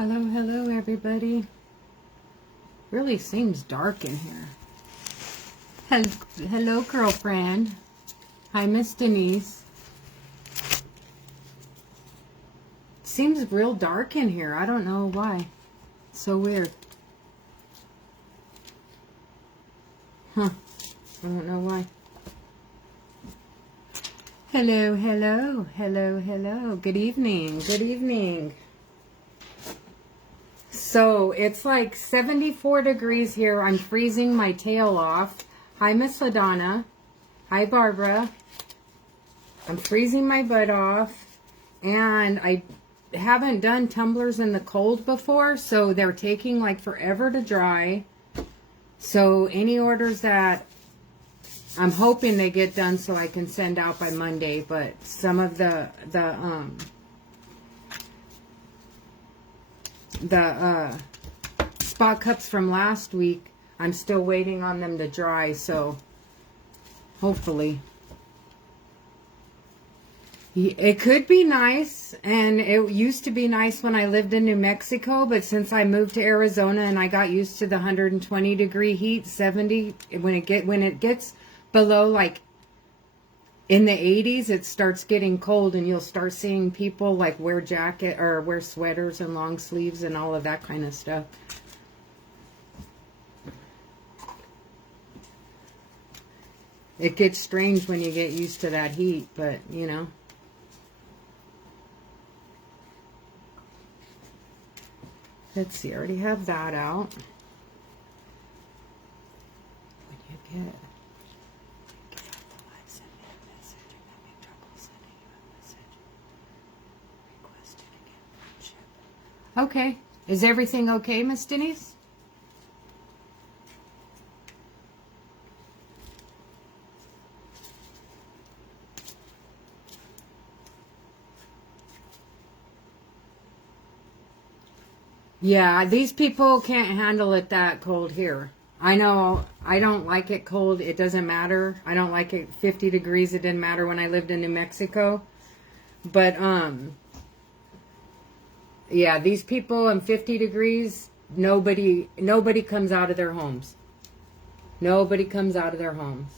Hello, hello, everybody. Really seems dark in here. Hello, girlfriend. Hi, Miss Denise. Seems real dark in here. I don't know why. So weird. Huh. I don't know why. Hello, hello, hello, hello. Good evening, good evening. So it's like 74 degrees here. I'm freezing my tail off. Hi, Miss LaDonna. Hi, Barbara. I'm freezing my butt off. And I haven't done tumblers in the cold before, so they're taking like forever to dry. So any orders that I'm hoping they get done so I can send out by Monday, but some of the spot cups from last week, I'm still waiting on them to dry, so hopefully. It could be nice, and it used to be nice when I lived in New Mexico, but since I moved to Arizona and I got used to the 120 degree heat, 70, when it gets below like in the 80s, it starts getting cold, and you'll start seeing people like wear sweaters and long sleeves and all of that kind of stuff. It gets strange when you get used to that heat, but you know. Let's see, I already have that out. When you get off the live, send me a message. I'm having trouble sending you a message. Requesting again friendship. Okay. Is everything okay, Miss Denise? Yeah, these people can't handle it that cold here. I know I don't like it cold. It doesn't matter. I don't like it 50 degrees. It didn't matter when I lived in New Mexico. But, yeah, these people in 50 degrees, nobody comes out of their homes. Nobody comes out of their homes.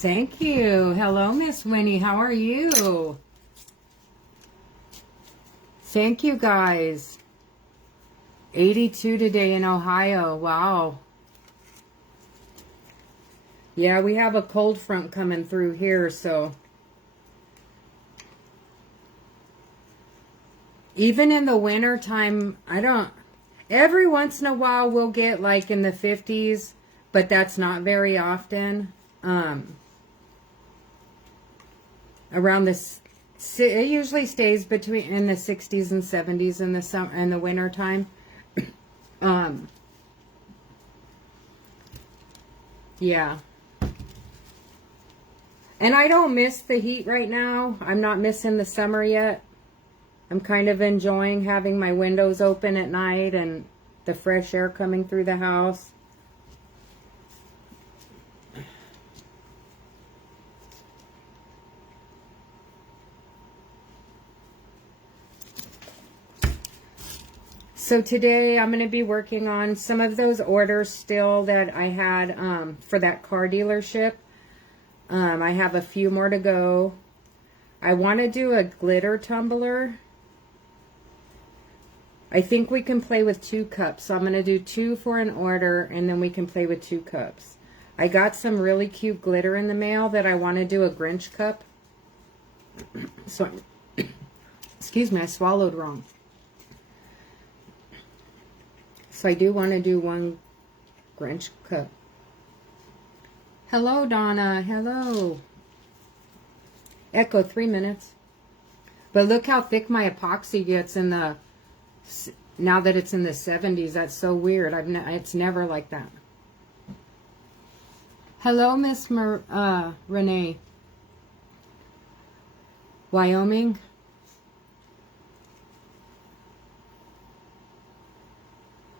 Thank you. Hello, Miss Winnie. How are you? Thank you, guys. 82 today in Ohio. Wow. Yeah, we have a cold front coming through here, so. Even in the winter time, every once in a while we'll get like in the 50s, but that's not very often. Around this, it usually stays between in the 60s and 70s in the summer and the winter time. Yeah. And I don't miss the heat right now. I'm not missing the summer yet. I'm kind of enjoying having my windows open at night and the fresh air coming through the house. So today I'm going to be working on some of those orders still that I had for that car dealership. I have a few more to go. I want to do a glitter tumbler. I think we can play with 2 cups. So I'm going to do 2 for an order, and then we can play with 2 cups. I got some really cute glitter in the mail that I want to do a Grinch cup. So, excuse me, I swallowed wrong. So I do want to do 1 Grinch cup. Hello, Donna. Hello. Echo, 3 minutes. But look how thick my epoxy gets in the... Now that it's in the 70s, that's so weird. It's never like that. Hello, Miss Renee. Wyoming.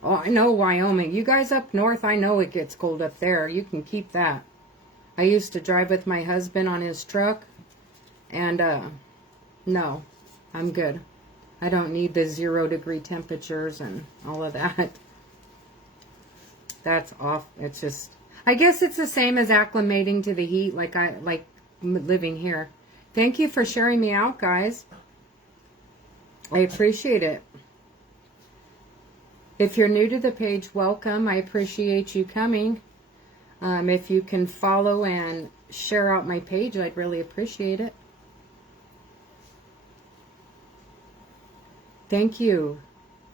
Oh, I know Wyoming. You guys up north, I know it gets cold up there. You can keep that. I used to drive with my husband on his truck, and no, I'm good. I don't need the 0-degree temperatures and all of that. That's off. It's just, I guess it's the same as acclimating to the heat, like living here. Thank you for sharing me out, guys. I appreciate it. If you're new to the page, welcome. I appreciate you coming. If you can follow and share out my page, I'd really appreciate it. Thank you.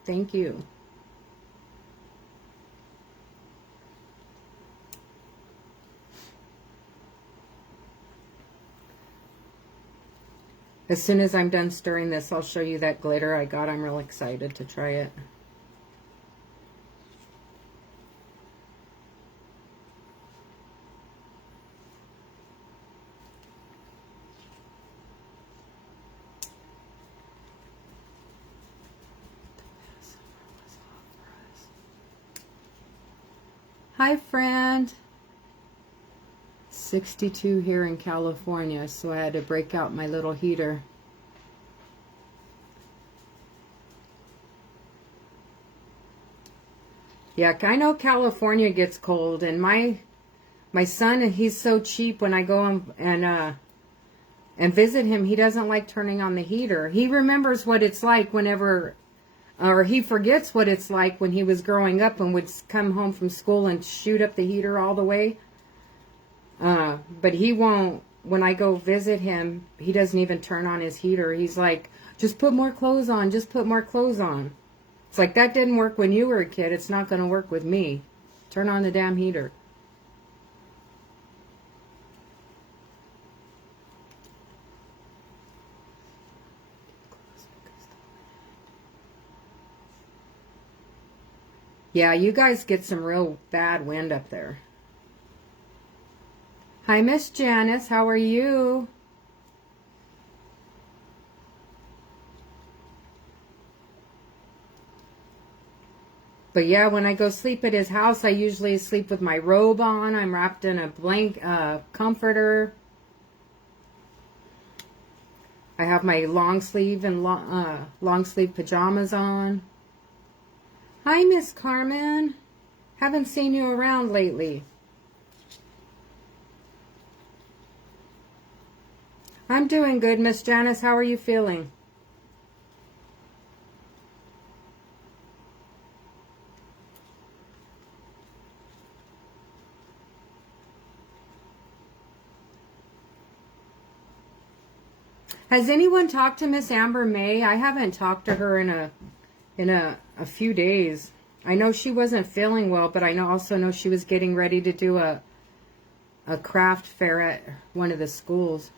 Thank you. As soon as I'm done stirring this, I'll show you that glitter I got. I'm real excited to try it. Hi, friend. 62 here in California, so I had to break out my little heater. Yeah, I know California gets cold, and my son, he's so cheap. When I go and visit him, he doesn't like turning on the heater. He remembers what it's like whenever, or he forgets what it's like when he was growing up and would come home from school and shoot up the heater all the way. But he won't, when I go visit him, he doesn't even turn on his heater. He's like, just put more clothes on, just put more clothes on. It's like, that didn't work when you were a kid. It's not going to work with me. Turn on the damn heater. Yeah, you guys get some real bad wind up there. Hi, Miss Janice. How are you? But yeah, when I go sleep at his house, I usually sleep with my robe on. I'm wrapped in a comforter. I have my long sleeve and long sleeve pajamas on. Hi, Miss Carmen. Haven't seen you around lately. I'm doing good, Miss Janice. How are you feeling? Has anyone talked to Miss Amber May? I haven't talked to her in a few days. I know she wasn't feeling well, but I also know she was getting ready to do a craft fair at one of the schools.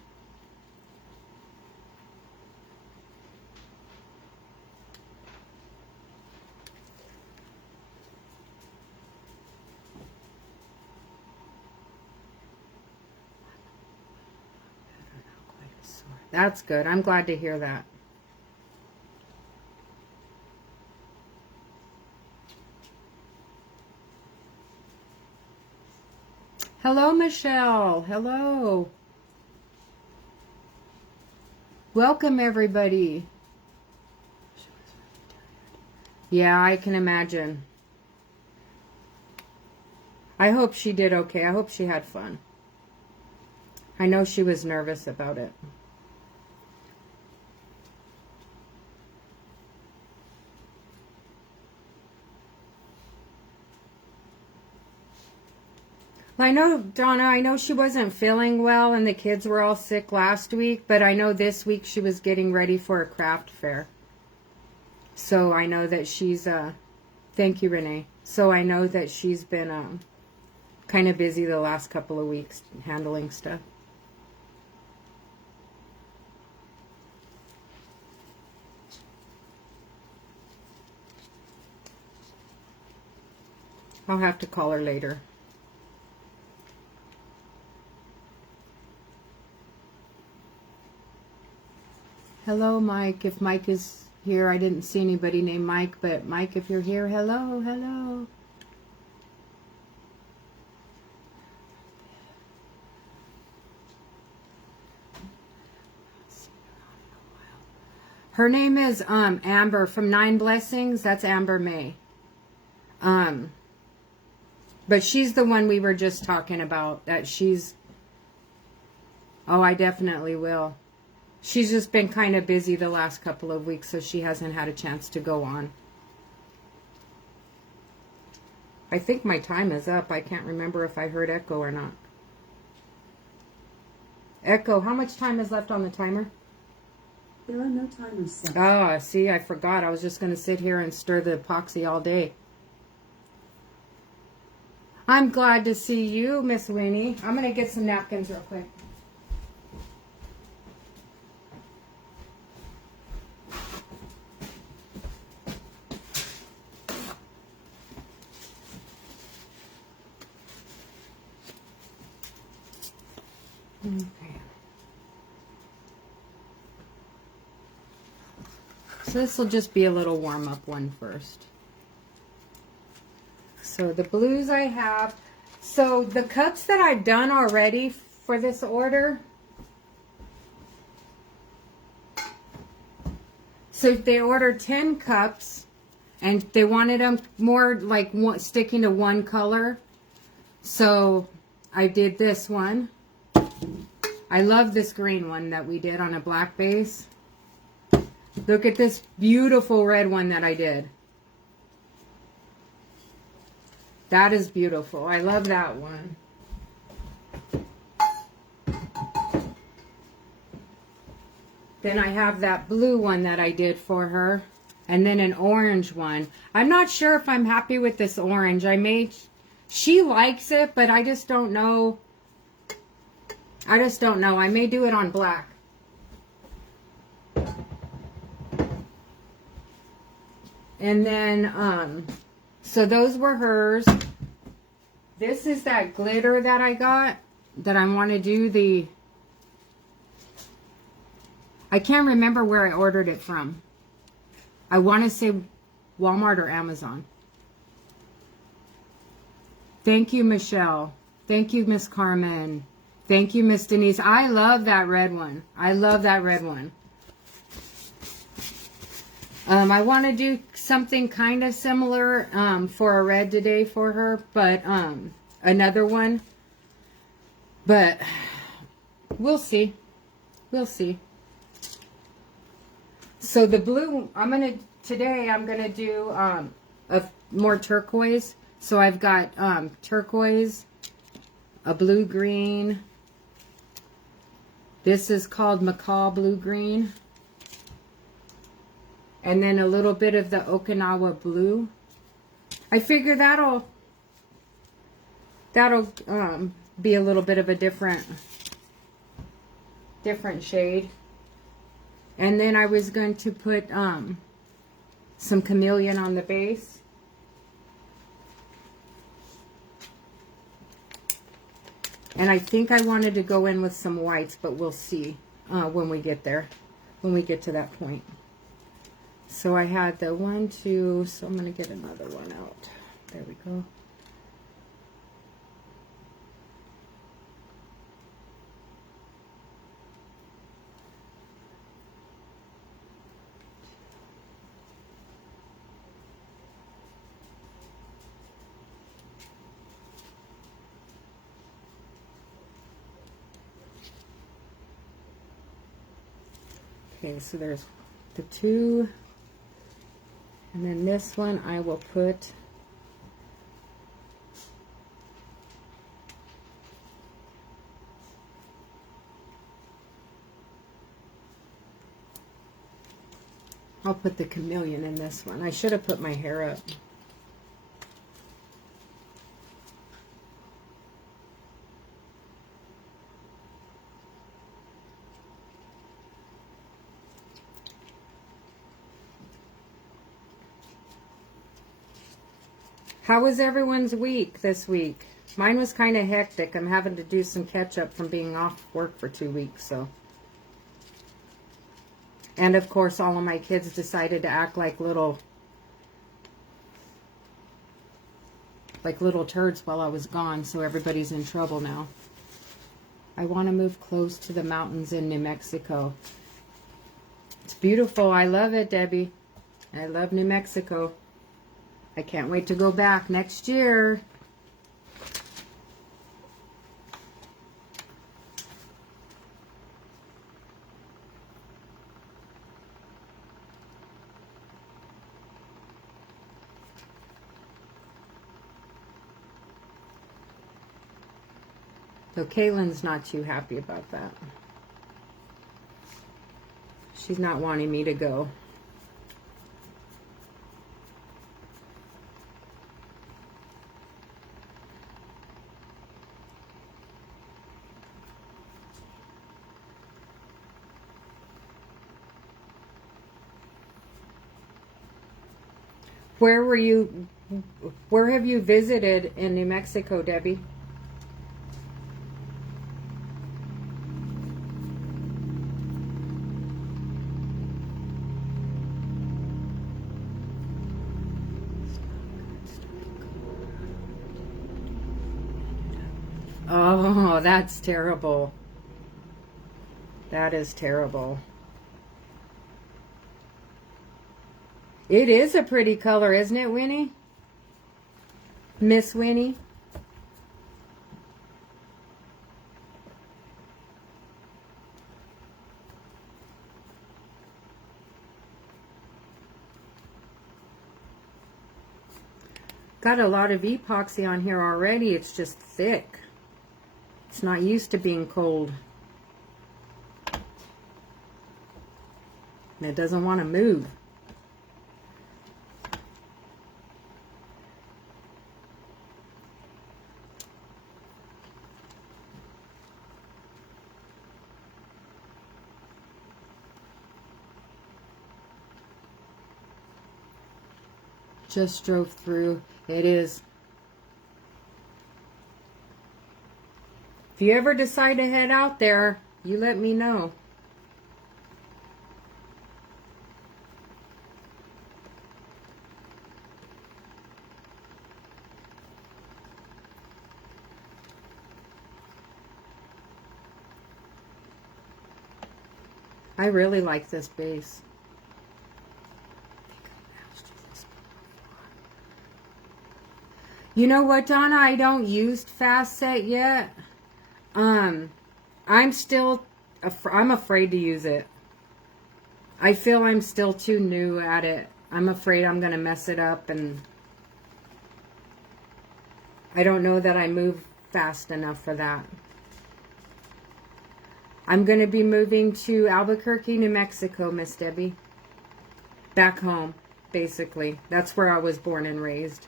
That's good. I'm glad to hear that. Hello, Michelle. Hello. Welcome, everybody. Yeah, I can imagine. I hope she did okay. I hope she had fun. I know she was nervous about it. I know, Donna, I know she wasn't feeling well and the kids were all sick last week, but I know this week she was getting ready for a craft fair. So I know that she's, thank you, Renee. So I know that she's been kind of busy the last couple of weeks handling stuff. I'll have to call her later. Hello, Mike. If Mike is here. I didn't see anybody named Mike, but Mike, if you're here, hello, hello. Her name is Amber from 9 Blessings. That's Amber May. But she's the one we were just talking about. That she's... Oh, I definitely will. She's just been kind of busy the last couple of weeks, so she hasn't had a chance to go on. I think my time is up. I can't remember if I heard Echo or not. Echo, how much time is left on the timer? There are no timers set. Oh, see, I forgot. I was just going to sit here and stir the epoxy all day. I'm glad to see you, Miss Winnie. I'm going to get some napkins real quick. Okay. So this will just be a little warm-up one first. So the blues I have. So the cups that I've done already for this order. So they ordered 10 cups and they wanted them more like sticking to one color. So I did this one. I love this green one that we did on a black base. Look at this beautiful red one that I did. That is beautiful. I love that one. Then I have that blue one that I did for her. And then an orange one. I'm not sure if I'm happy with this orange. She likes it, but I just don't know. I just don't know. I may do it on black. And then, so those were hers. This is that glitter that I got, that I want to do the... I can't remember where I ordered it from. I want to say Walmart or Amazon. Thank you, Michelle. Thank you, Miss Carmen. Thank you, Miss Denise. I love that red one. I love that red one. I want to do something kind of similar for a red today for her, but another one. But we'll see. We'll see. So the blue, today I'm gonna do a more turquoise. So I've got turquoise, a blue green. This is called macaw blue green. And then a little bit of the Okinawa blue. I figure that'll be a little bit of a different shade. And then I was going to put some chameleon on the base. And I think I wanted to go in with some whites, but we'll see when we get there, when we get to that point. So I had the 1, 2, so I'm going to get another one out. There we go. Okay, so there's the 2. And then this one I will put the chameleon in this one. I should have put my hair up. How was everyone's week this week? Mine was kind of hectic. I'm having to do some catch up from being off work for 2 weeks, so. And of course, all of my kids decided to act like little turds while I was gone, so everybody's in trouble now. I want to move close to the mountains in New Mexico. It's beautiful. I love it, Debbie. I love New Mexico. I can't wait to go back next year. So Kaylin's not too happy about that. She's not wanting me to go. Where have you visited in New Mexico, Debbie? Oh, that's terrible. That is terrible. It is a pretty color, isn't it, Winnie? Miss Winnie? Got a lot of epoxy on here already. It's just thick. It's not used to being cold. And it doesn't want to move. Just drove through. It is. If you ever decide to head out there, you let me know. I really like this base. You know what, Donna? I don't use Fast Set yet. I'm afraid to use it. I feel I'm still too new at it. I'm afraid I'm going to mess it up, and I don't know that I move fast enough for that. I'm going to be moving to Albuquerque, New Mexico, Miss Debbie. Back home, basically. That's where I was born and raised.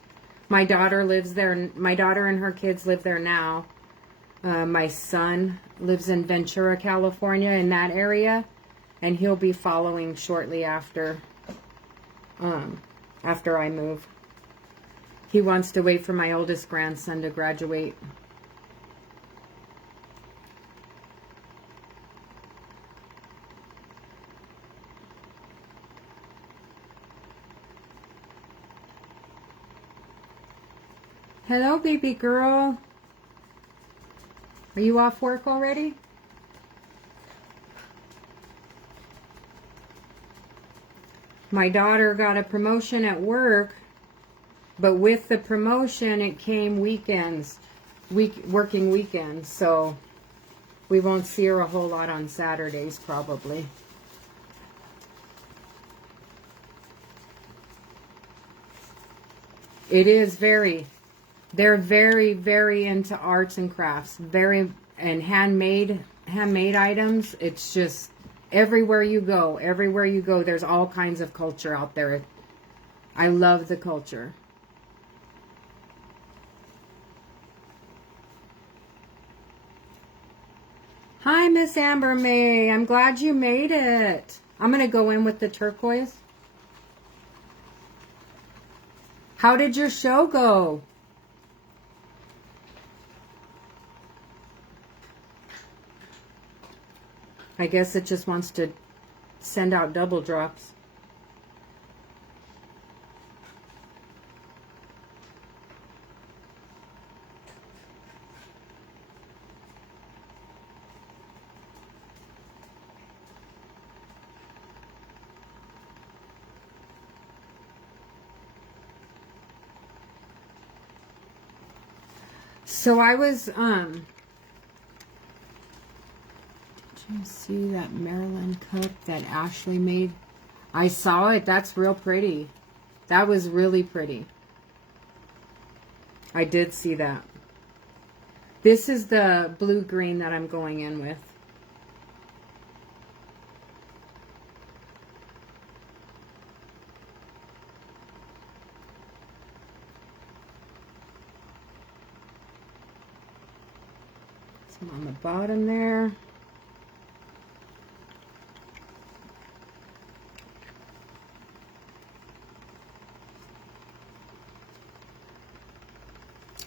My daughter lives there. My daughter and her kids live there now. My son lives in Ventura, California, in that area, and he'll be following shortly after I move. He wants to wait for my oldest grandson to graduate. Hello, baby girl. Are you off work already? My daughter got a promotion at work, but with the promotion it came weekends, working weekends, so we won't see her a whole lot on Saturdays probably. It is they're very, very into arts and crafts, and handmade items. It's just everywhere you go, there's all kinds of culture out there. I love the culture. Hi, Miss Amber May. I'm glad you made it. I'm going to go in with the turquoise. How did your show go? I guess it just wants to send out double drops. So I was, did you see that Maryland cup that Ashley made? I saw it. That's real pretty. That was really pretty. I did see that. This is the blue-green that I'm going in with. Some on the bottom there.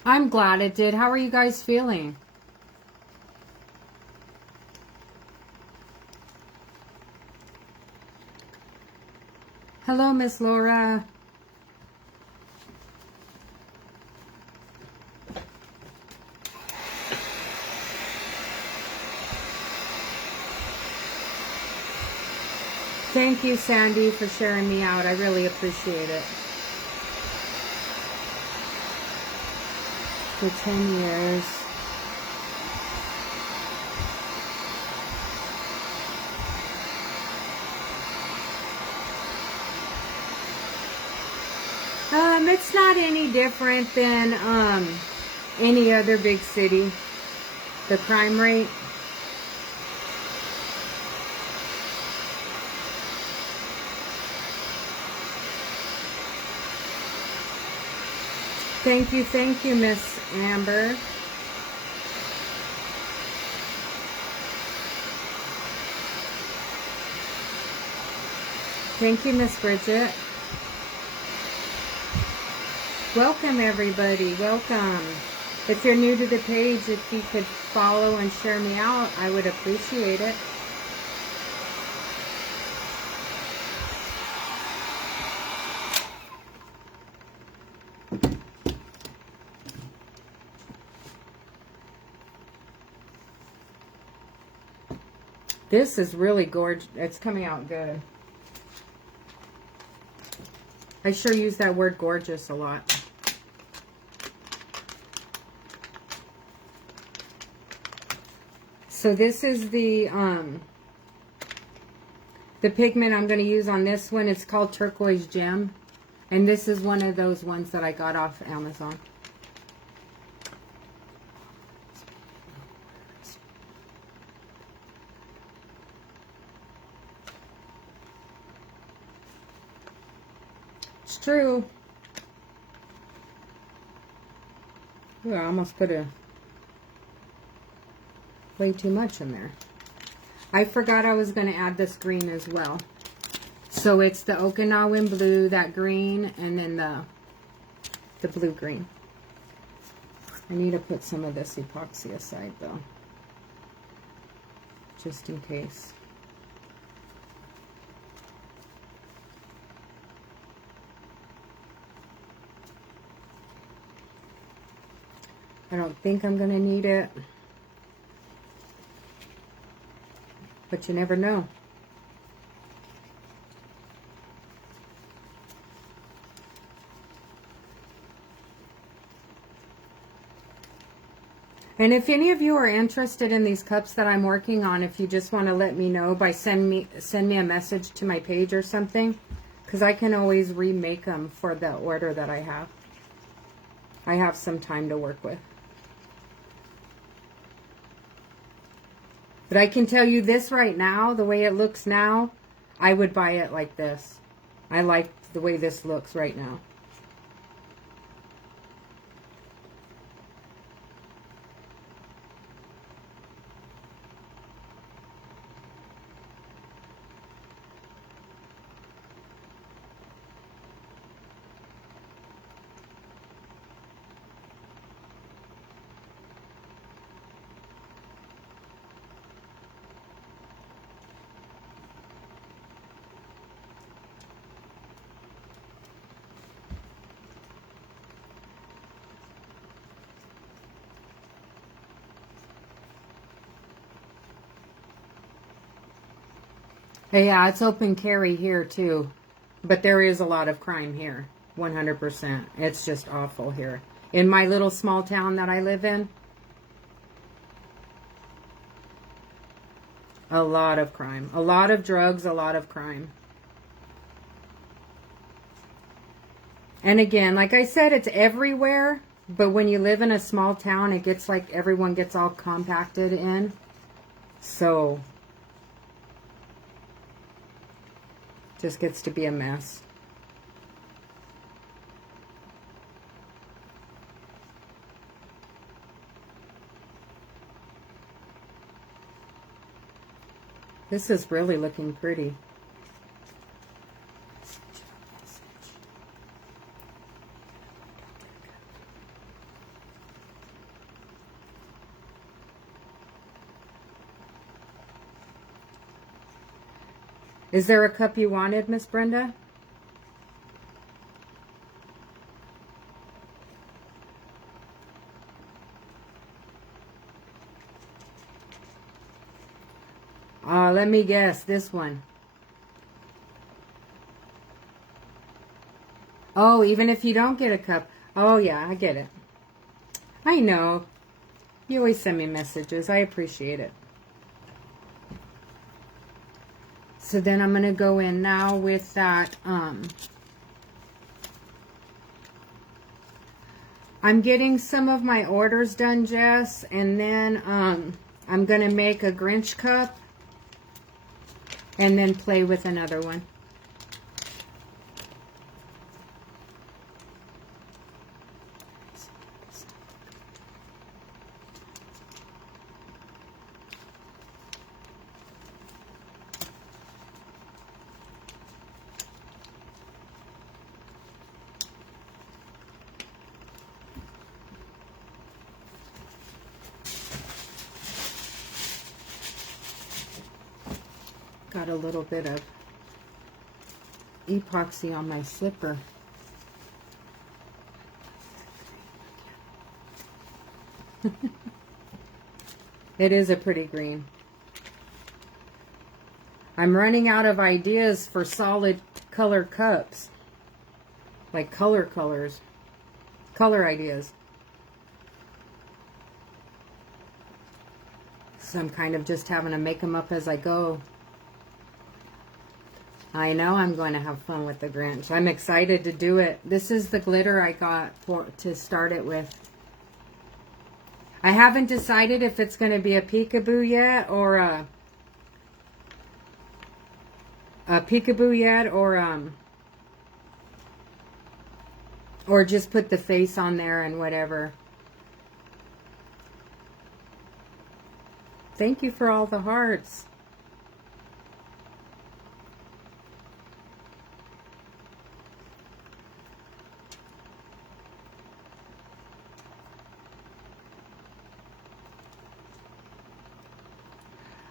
I'm glad it did. How are you guys feeling? Hello, Miss Laura. Thank you, Sandy, for sharing me out. I really appreciate it. For 10 years. It's not any different than any other big city. The crime rate. Thank you, Miss Amber. Thank you, Miss Bridget. Welcome, everybody. Welcome. If you're new to the page, if you could follow and share me out, I would appreciate it. This is really gorgeous. It's coming out good. I sure use that word gorgeous a lot. So this is the pigment I'm going to use on this one. It's called Turquoise Gem. And this is one of those ones that I got off Amazon. It's true. Ooh, I almost put way too much in there. I forgot I was going to add this green as well. So it's the Okinawan blue, that green, and then the blue-green. I need to put some of this epoxy aside, though. Just in case. I don't think I'm going to need it. But you never know. And if any of you are interested in these cups that I'm working on, if you just want to let me know by send me a message to my page or something, because I can always remake them for the order that I have. I have some time to work with. But I can tell you this right now, the way it looks now, I would buy it like this. I like the way this looks right now. Yeah, it's open carry here too. But there is a lot of crime here. 100%. It's just awful here. In my little small town that I live in, a lot of crime. A lot of drugs, a lot of crime. And again, like I said, it's everywhere. But when you live in a small town, it gets like everyone gets all compacted in. So, just gets to be a mess. This is really looking pretty. Is there a cup you wanted, Miss Brenda? Let me guess, this one. Oh, even if you don't get a cup. Oh, yeah, I get it. I know. You always send me messages. I appreciate it. So then I'm going to go in now with that. I'm getting some of my orders done, Jess. And then I'm going to make a Grinch cup. And then play with another one. Got a little bit of epoxy on my slipper. It is a pretty green. I'm running out of ideas for solid color cups. Like colors. Color ideas. So I'm kind of just having to make them up as I go. I know I'm going to have fun with the Grinch. I'm excited to do it. This is the glitter I got to start it with. I haven't decided if it's going to be a peekaboo yet or a peekaboo yet or just put the face on there and whatever. Thank you for all the hearts.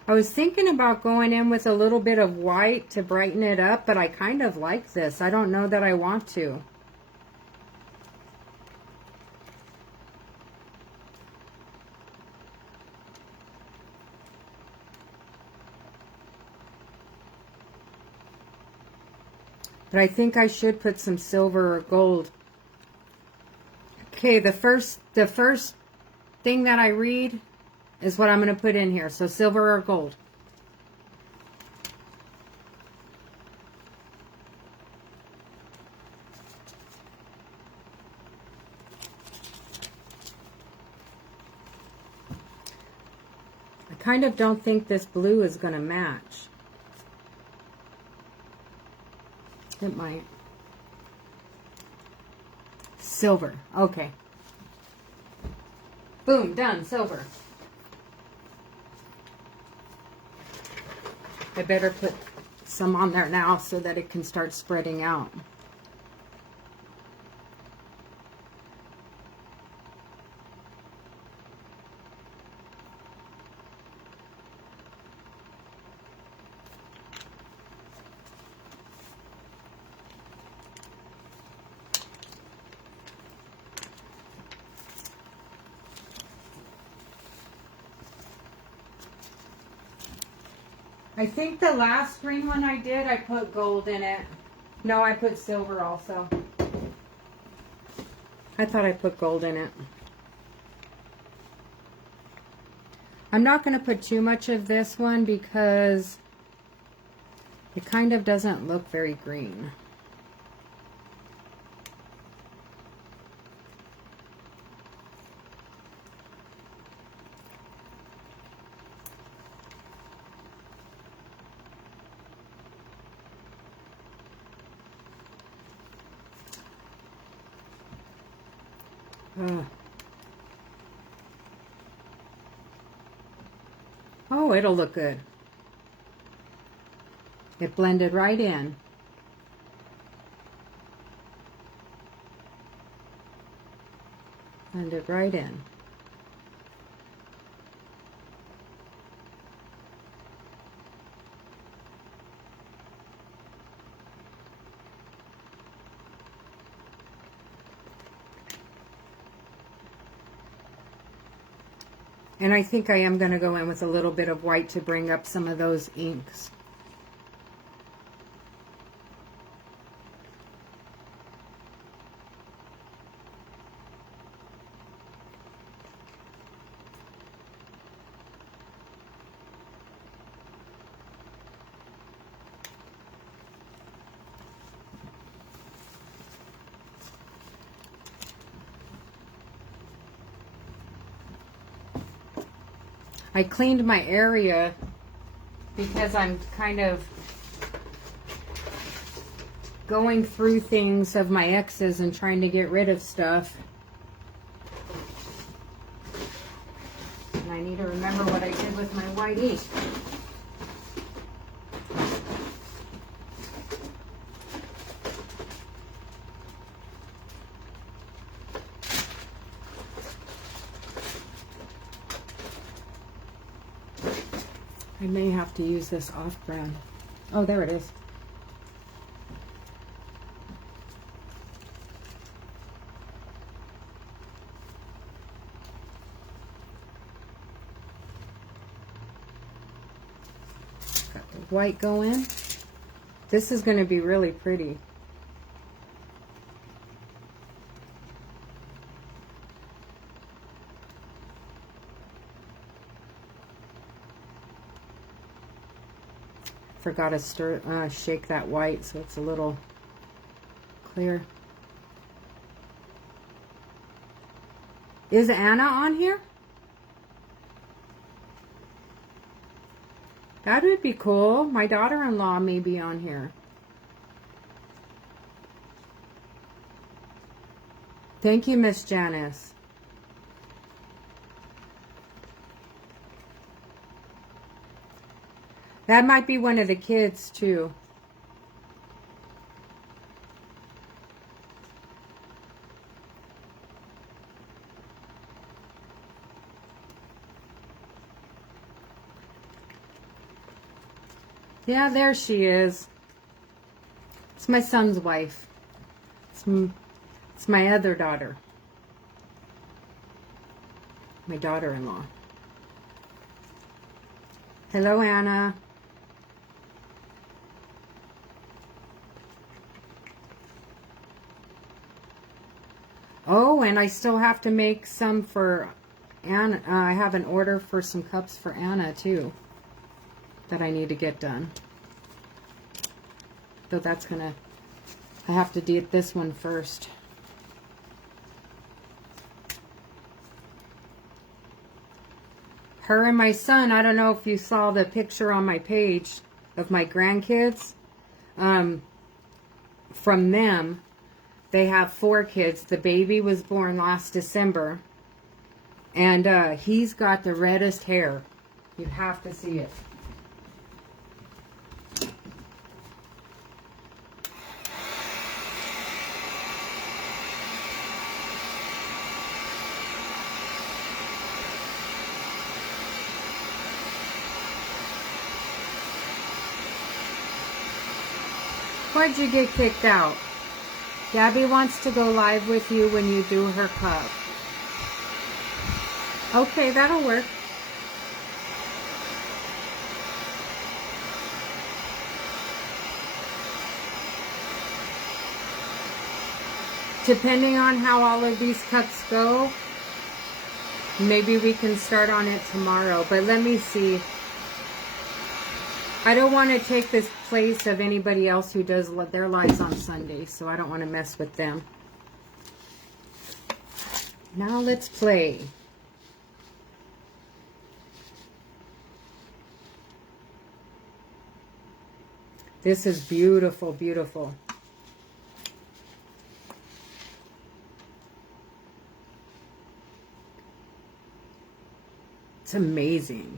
I was thinking about going in with a little bit of white to brighten it up, but I kind of like this. I don't know that I want to. But I think I should put some silver or gold. Okay, the first thing that I read is what I'm going to put in here. So silver or gold. I kind of don't think this blue is going to match. It might. Silver. Okay. Boom, done. Silver. I better put some on there now so that it can start spreading out. I think the last green one I did, I put gold in it. No, I put silver also. I thought I put gold in it. I'm not going to put too much of this one because it kind of doesn't look very green. Oh, it'll look good. It blended right in. Blended right in. And I think I am going to go in with a little bit of white to bring up some of those inks. I cleaned my area because I'm kind of going through things of my exes and trying to get rid of stuff. And I need to remember what I did with my white ink. I may have to use this off-brand. Oh, there it is. Got the white going. This is going to be really pretty. Forgot to shake that white so it's a little clear. Is Anna on here? That would be cool. My daughter-in-law may be on here. Thank you, Miss Janice. That might be one of the kids, too. Yeah, there she is. It's my son's wife. It's my other daughter. My daughter-in-law. Hello, Anna. Oh, and I still have to make some for Anna. I have an order for some cups for Anna, too, that I need to get done. So that's gonna, I have to do this one first. Her and my son, I don't know if you saw the picture on my page of my grandkids. From them, they have 4 kids. The baby was born last December. And he's got the reddest hair. You have to see it. Why'd you get kicked out? Gabby wants to go live with you when you do her cup. Okay, that'll work. depending on how all of these cups go, maybe we can start on it tomorrow. But let me see. I don't want to take this place of anybody else who does their lives on Sunday, so I don't want to mess with them. Now let's play. This is beautiful, beautiful. It's amazing.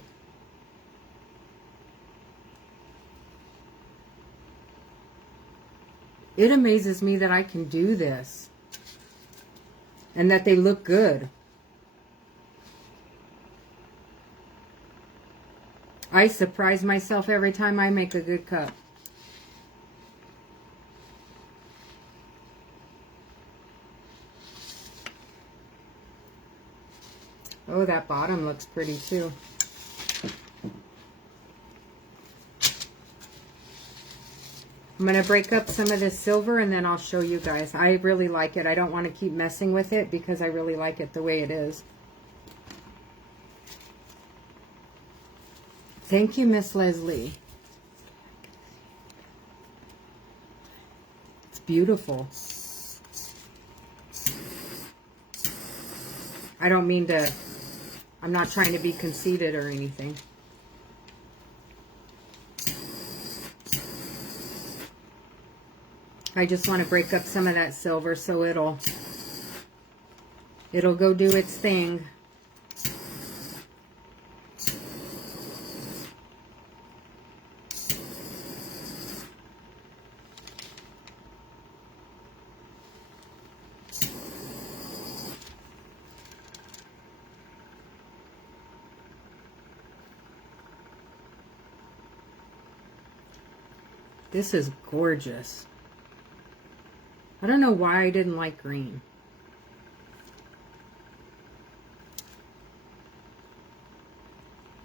It amazes me that I can do this. And that they look good. I surprise myself every time I make a good cup. Oh, that bottom looks pretty too. I'm going to break up some of this silver and then I'll show you guys. I really like it. I don't want to keep messing with it because I really like it the way it is. Thank you, Miss Leslie. It's beautiful. I don't mean to... I'm not trying to be conceited or anything. I just want to break up some of that silver so it'll go do its thing. This is gorgeous. I don't know why I didn't like green.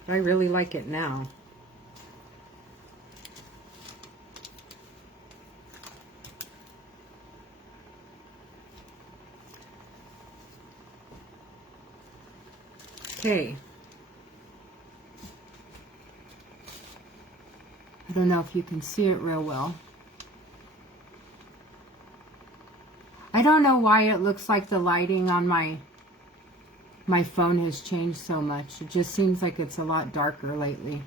I really like it now. Okay. I don't know if you can see it real well. I don't know why it looks like the lighting on my phone has changed so much. It just seems like it's a lot darker lately.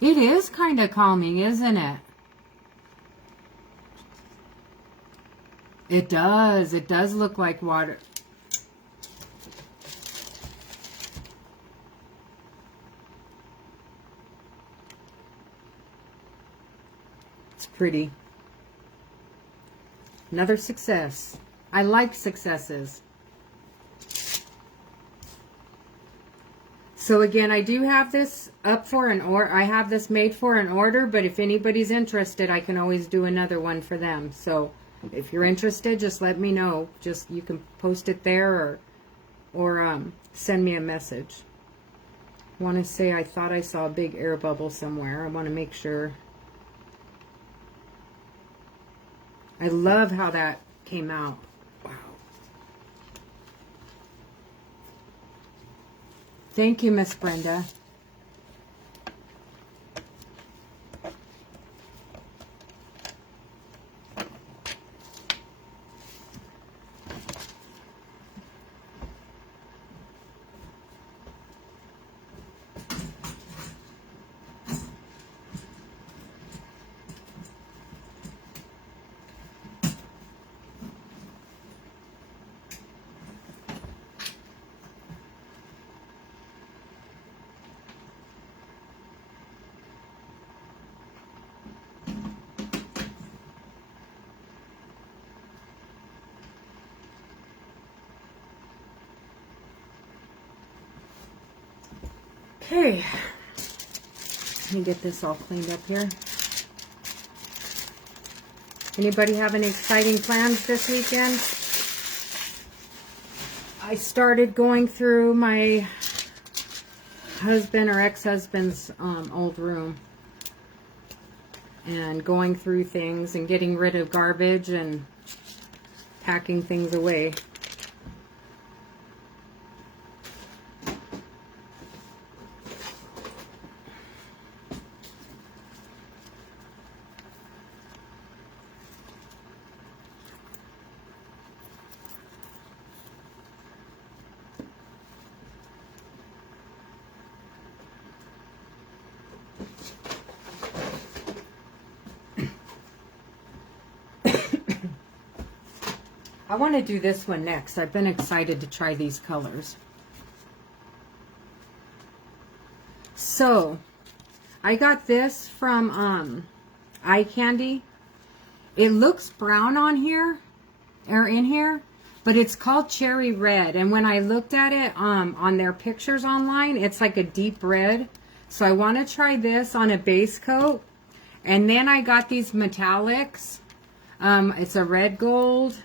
It is kind of calming, isn't it? It does. It does look like water. It's pretty. Another success. I like successes. So again, I do have this up for an order. I have this made for an order, but if anybody's interested, I can always do another one for them. So if you're interested, just let me know. Just you can post it there or send me a message. I want to say I thought I saw a big air bubble somewhere. I want to make sure. I love how that came out. Wow. Thank you, Miss Brenda. Okay, let me get this all cleaned up here. Anybody have any exciting plans this weekend? I started going through my husband or ex-husband's old room. and going through things and getting rid of garbage and packing things away. I want to do this one next. I've been excited to try these colors. So, I got this from Eye Candy. It looks brown on here, or in here, but it's called Cherry Red. And when I looked at it on their pictures online, it's like a deep red. So I want to try this on a base coat. And then I got these metallics. It's a red gold,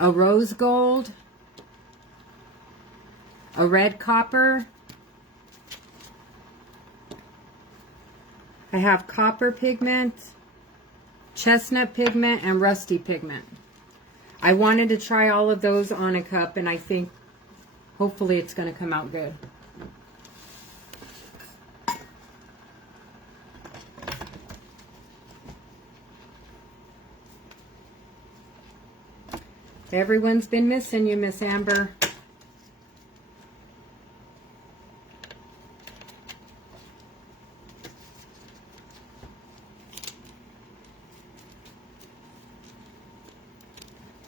a rose gold, a red copper. I have copper pigment, chestnut pigment, and rusty pigment. I wanted to try all of those on a cup, and I think hopefully it's going to come out good. Everyone's been missing you, Miss Amber.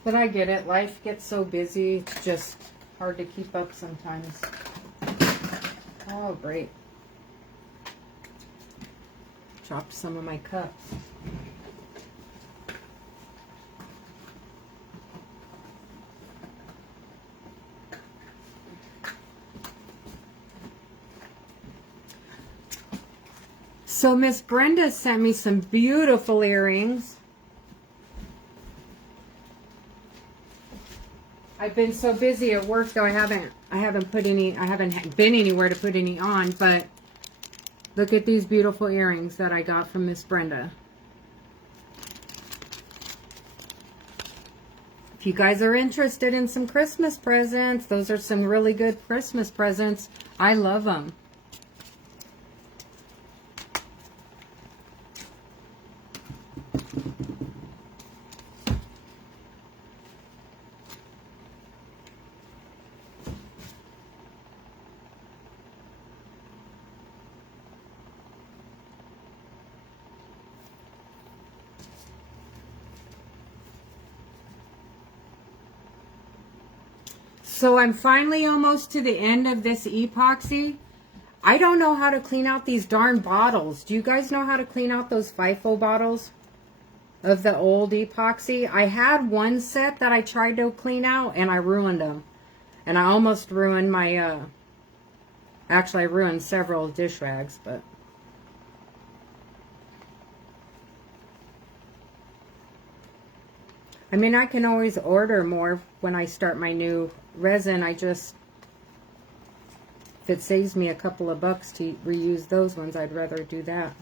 But I get it. Life gets so busy. It's just hard to keep up sometimes. Oh, great. Dropped some of my cups. So Miss Brenda sent me some beautiful earrings. I've been so busy at work though I haven't been anywhere to put any on, but look at these beautiful earrings that I got from Miss Brenda. If you guys are interested in some Christmas presents, those are some really good Christmas presents. I love them. So I'm finally almost to the end of this epoxy. I don't know how to clean out these darn bottles. Do you guys know how to clean out those FIFO bottles of the old epoxy? I had one set that I tried to clean out and I ruined them. And I almost ruined my, actually I ruined several dish rags, but. I mean, I can always order more when I start my new resin. If it saves me a couple of bucks to reuse those ones, I'd rather do that.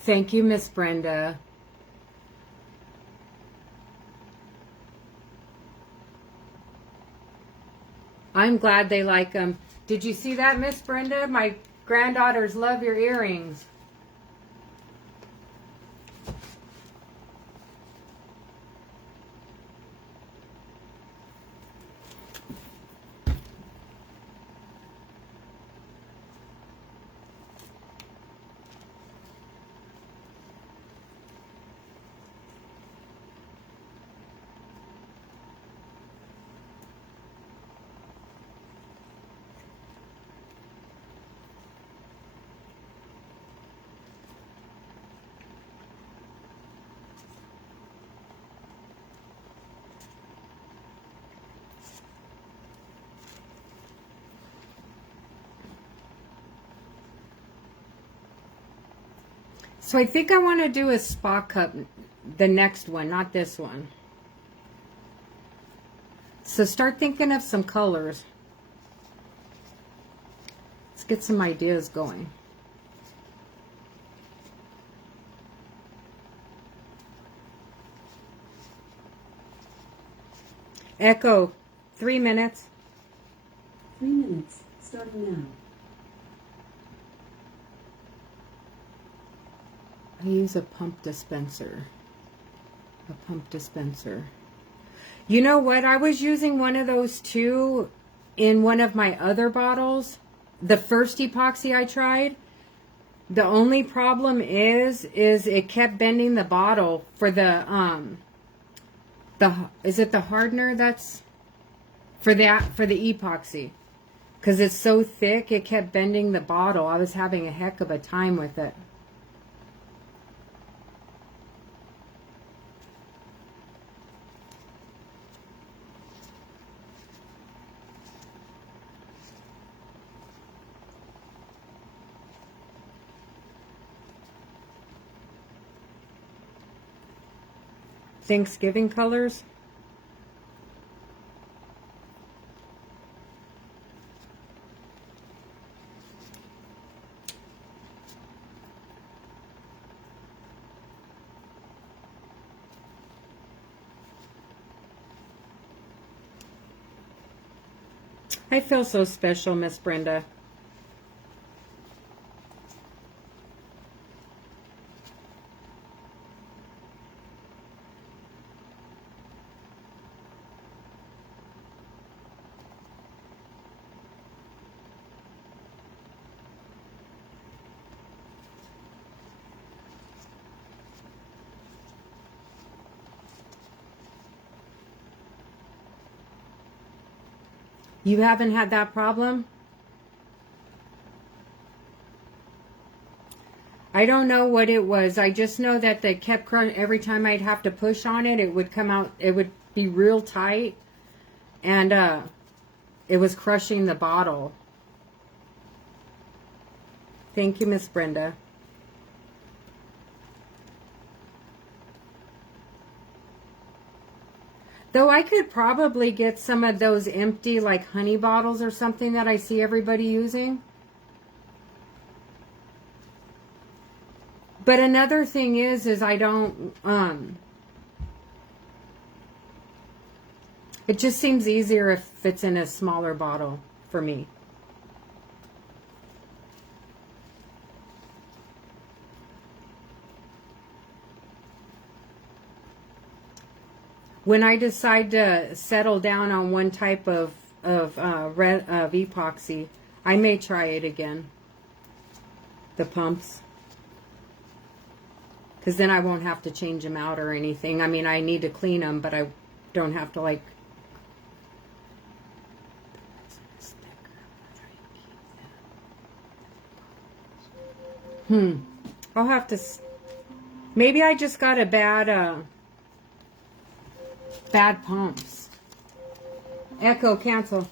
Thank you, Miss Brenda. I'm glad they like them. Did you see that, Miss Brenda? My granddaughters love your earrings. So I think I want to do a spa cup, the next one, not this one. So start thinking of some colors. Let's get some ideas going. Echo, 3 minutes. 3 minutes, starting now. I use a pump dispenser. A pump dispenser. You know what? I was using one of those too in one of my other bottles. The first epoxy I tried. The only problem is it kept bending the bottle for the is it the hardener that's for the epoxy? Because it's so thick, it kept bending the bottle. I was having a heck of a time with it. Thanksgiving colors. I feel so special, Miss Brenda. You haven't had that problem? I don't know what it was. I just know that they kept every time I'd have to push on it, it would come out, it would be real tight. And it was crushing the bottle. Thank you, Miss Brenda. Though I could probably get some of those empty, like honey bottles or something that I see everybody using. But another thing is I don't, it just seems easier if it's in a smaller bottle for me. When I decide to settle down on one type of epoxy, I may try it again. The pumps. Because then I won't have to change them out or anything. I mean, I need to clean them, but I don't have to like... I'll have to... Maybe I just got a bad pumps. Echo, cancel.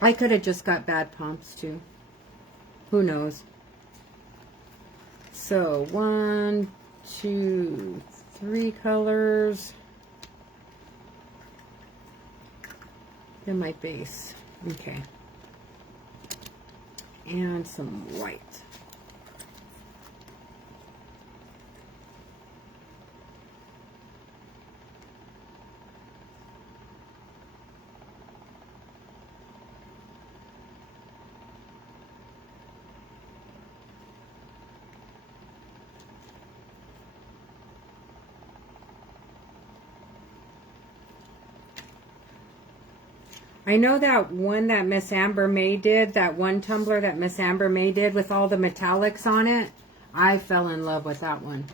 I could have just got bad pumps too. Who knows? So 1, 2, 3 colors. Then my base. Okay. And some white. I know that one that Miss Amber May did, that one tumbler that Miss Amber May did with all the metallics on it. I fell in love with that one.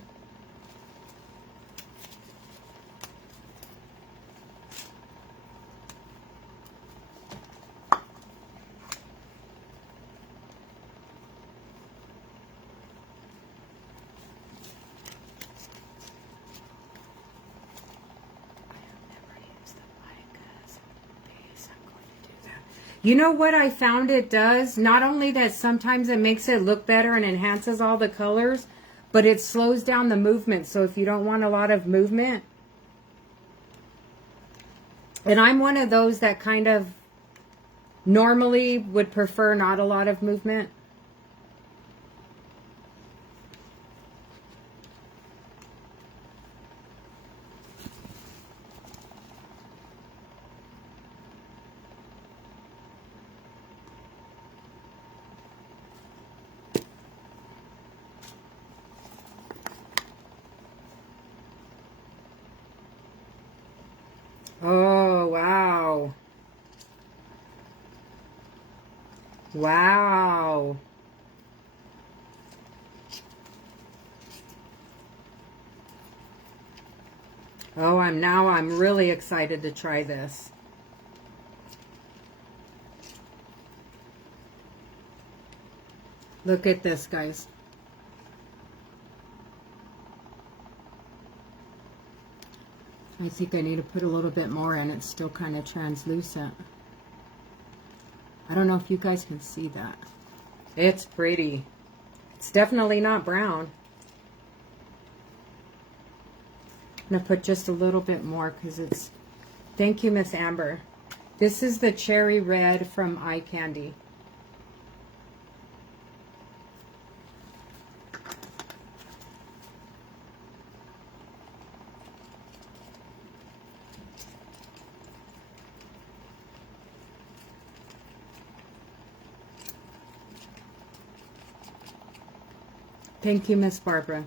You know what I found it does? Not only that sometimes it makes it look better and enhances all the colors, but it slows down the movement. So if you don't want a lot of movement, And I'm one of those that kind of normally would prefer not a lot of movement. Oh, wow. Wow. Oh, I'm really excited to try this. Look at this, guys. I think I need to put a little bit more in. It's still kind of translucent. I don't know if you guys can see that. It's pretty. It's definitely not brown. I'm going to put just a little bit more because it's... Thank you, Miss Amber. This is the Cherry Red from Eye Candy. Thank you, Miss Barbara.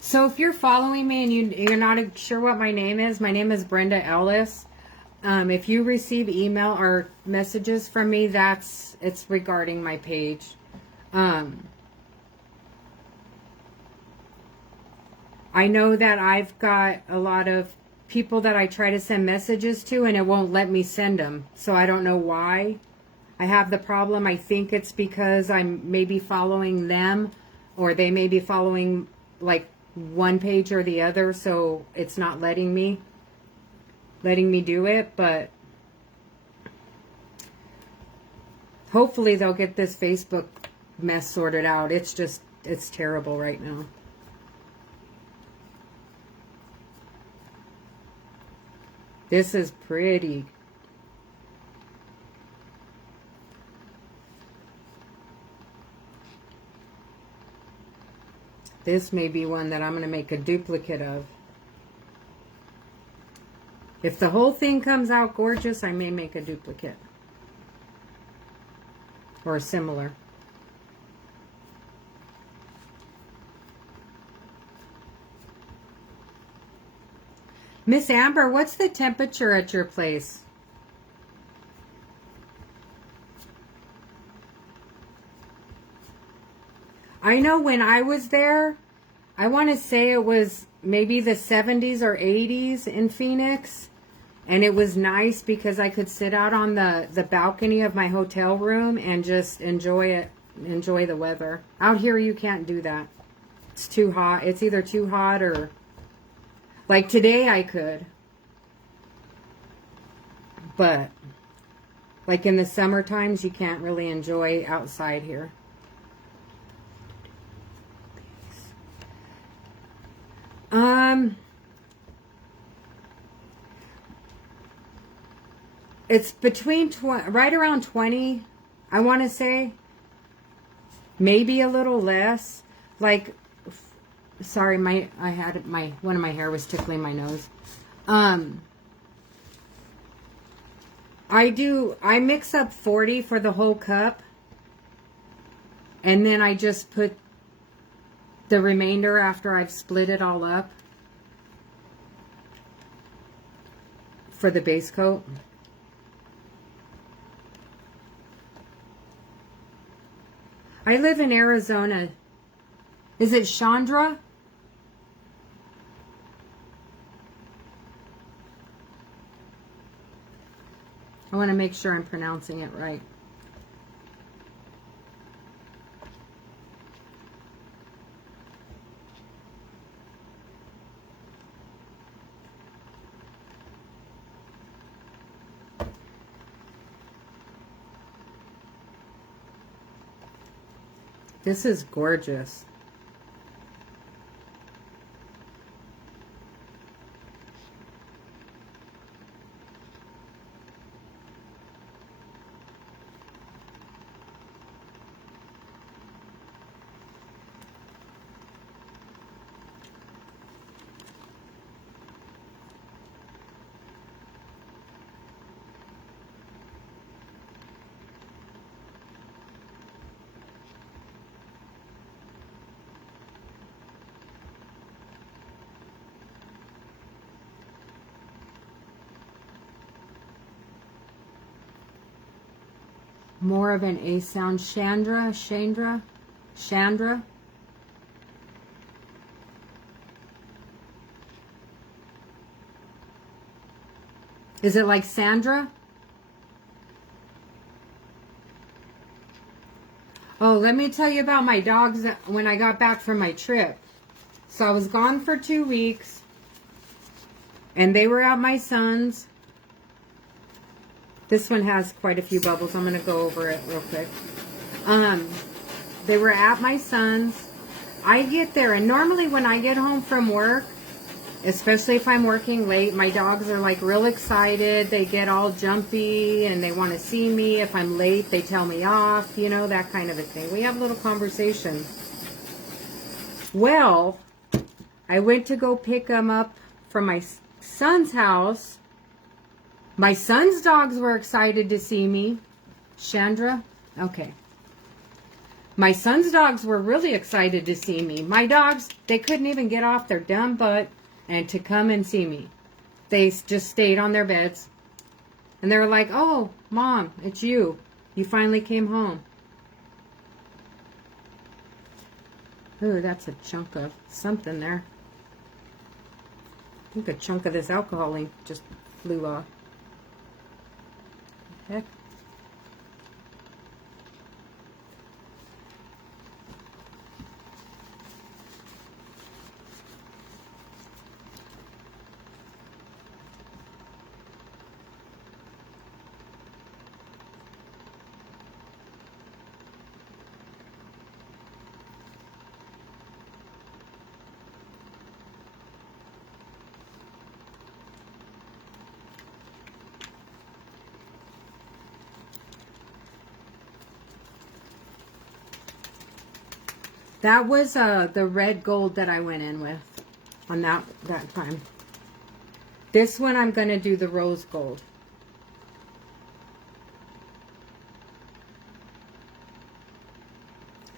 So if you're following me and you're not sure what my name is Brenda Ellis. If you receive email or messages from me, it's regarding my page. I know that I've got a lot of people that I try to send messages to and it won't let me send them. So I don't know why I have the problem. I think it's because I'm maybe following them or they may be following like one page or the other. So it's not letting me do it. But hopefully they'll get this Facebook mess sorted out. It's terrible right now. This is pretty. This may be one that I'm going to make a duplicate of. If the whole thing comes out gorgeous, I may make a duplicate. Or similar. Miss Amber, what's the temperature at your place? I know when I was there, I want to say it was maybe the 70s or 80s in Phoenix. And it was nice because I could sit out on the balcony of my hotel room and just enjoy the weather. Out here, you can't do that. It's too hot. It's either too hot or... Like today I could. But like in the summer times you can't really enjoy outside here. It's between right around 20, I want to say. Maybe a little less. Like sorry, one of my hair was tickling my nose. I mix up 40 for the whole cup. And then I just put the remainder after I've split it all up for the base coat. I live in Arizona. Is it Chandra? I want to make sure I'm pronouncing it right. This is gorgeous. More of an A sound. Chandra. Is it like Sandra? Oh, let me tell you about my dogs when I got back from my trip. So I was gone for 2 weeks, and they were at my son's. This one has quite a few bubbles. I'm going to go over it real quick. They were at my son's. I get there, and normally when I get home from work, especially if I'm working late, my dogs are like real excited. They get all jumpy and they want to see me. If I'm late, they tell me off, you know, that kind of a thing. We have a little conversation. Well, I went to go pick them up from my son's house. My son's dogs were excited to see me. Chandra? Okay. My son's dogs were really excited to see me. My dogs, they couldn't even get off their dumb butt and to come and see me. They just stayed on their beds. And they were like, "Oh, Mom, it's you. You finally came home." Ooh, that's a chunk of something there. I think a chunk of this alcohol ink just flew off. Heck. That was the red gold that I went in with on that time. This one I'm going to do the rose gold.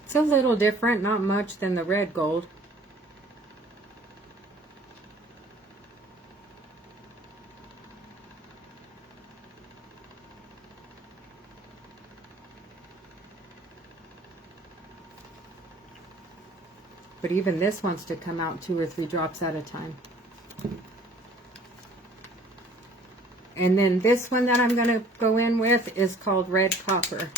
It's a little different, not much than the red gold. But even this wants to come out 2 or 3 drops at a time. And then this one that I'm going to go in with is called red copper.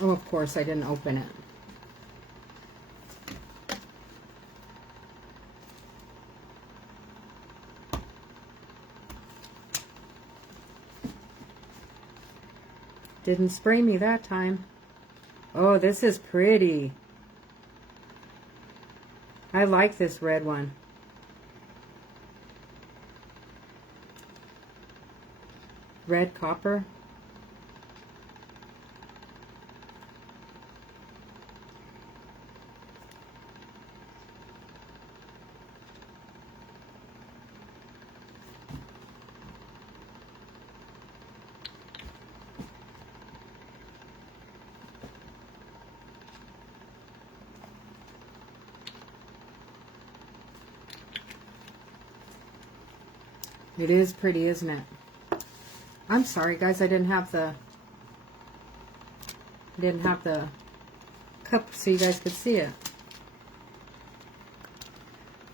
Oh, of course, I didn't open it. Didn't spray me that time. Oh, this is pretty. I like this red one. Red copper. It is pretty, isn't it? I'm sorry, guys. I didn't have the cup so you guys could see it.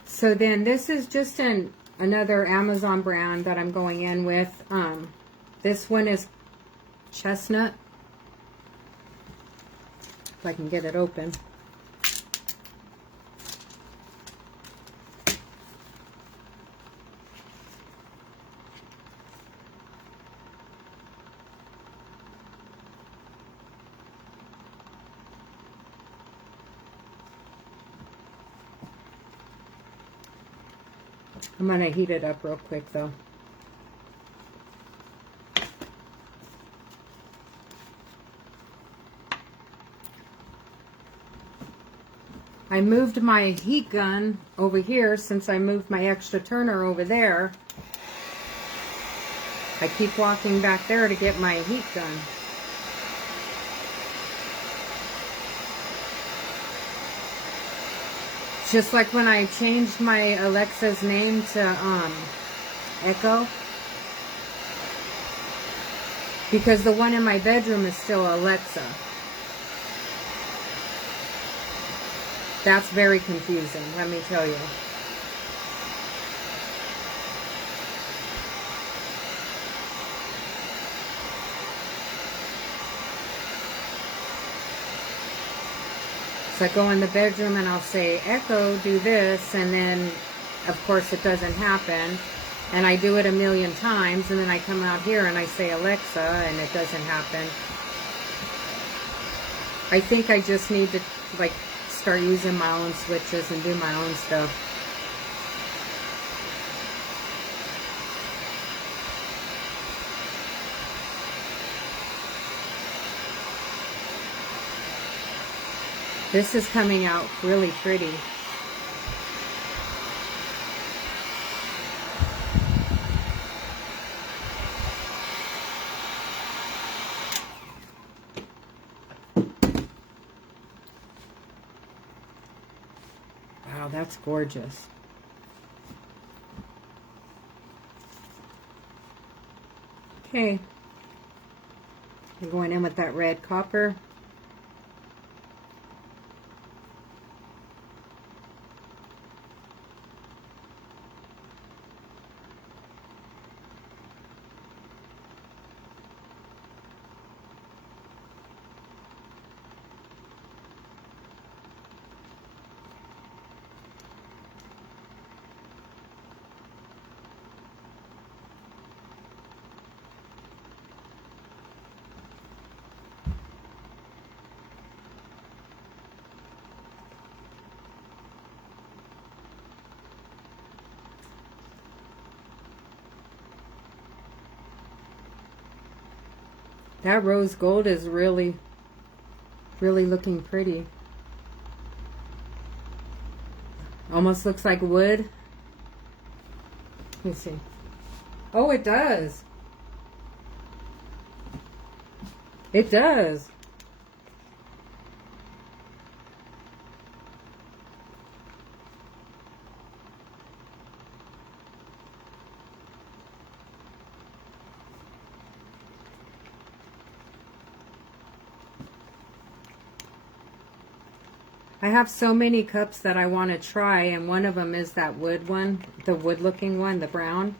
So then this is just another Amazon brand that I'm going in with. This one is Chestnut. If I can get it open. I'm going to heat it up real quick though. I moved my heat gun over here since I moved my extra turner over there. I keep walking back there to get my heat gun. Just like when I changed my Alexa's name to Echo. Because the one in my bedroom is still Alexa. That's very confusing, let me tell you. So I go in the bedroom and I'll say, Echo, do this, and then, of course, it doesn't happen. And I do it a million times, and then I come out here and I say, Alexa, and it doesn't happen. I think I just need to, like, start using my own switches and do my own stuff. This is coming out really pretty. Wow, that's gorgeous. Okay. I'm going in with that red copper. That rose gold is really, really looking pretty. Almost looks like wood. Let me see. Oh, it does. It does. I have so many cups that I want to try, and one of them is that wood one, the wood looking one, the brown.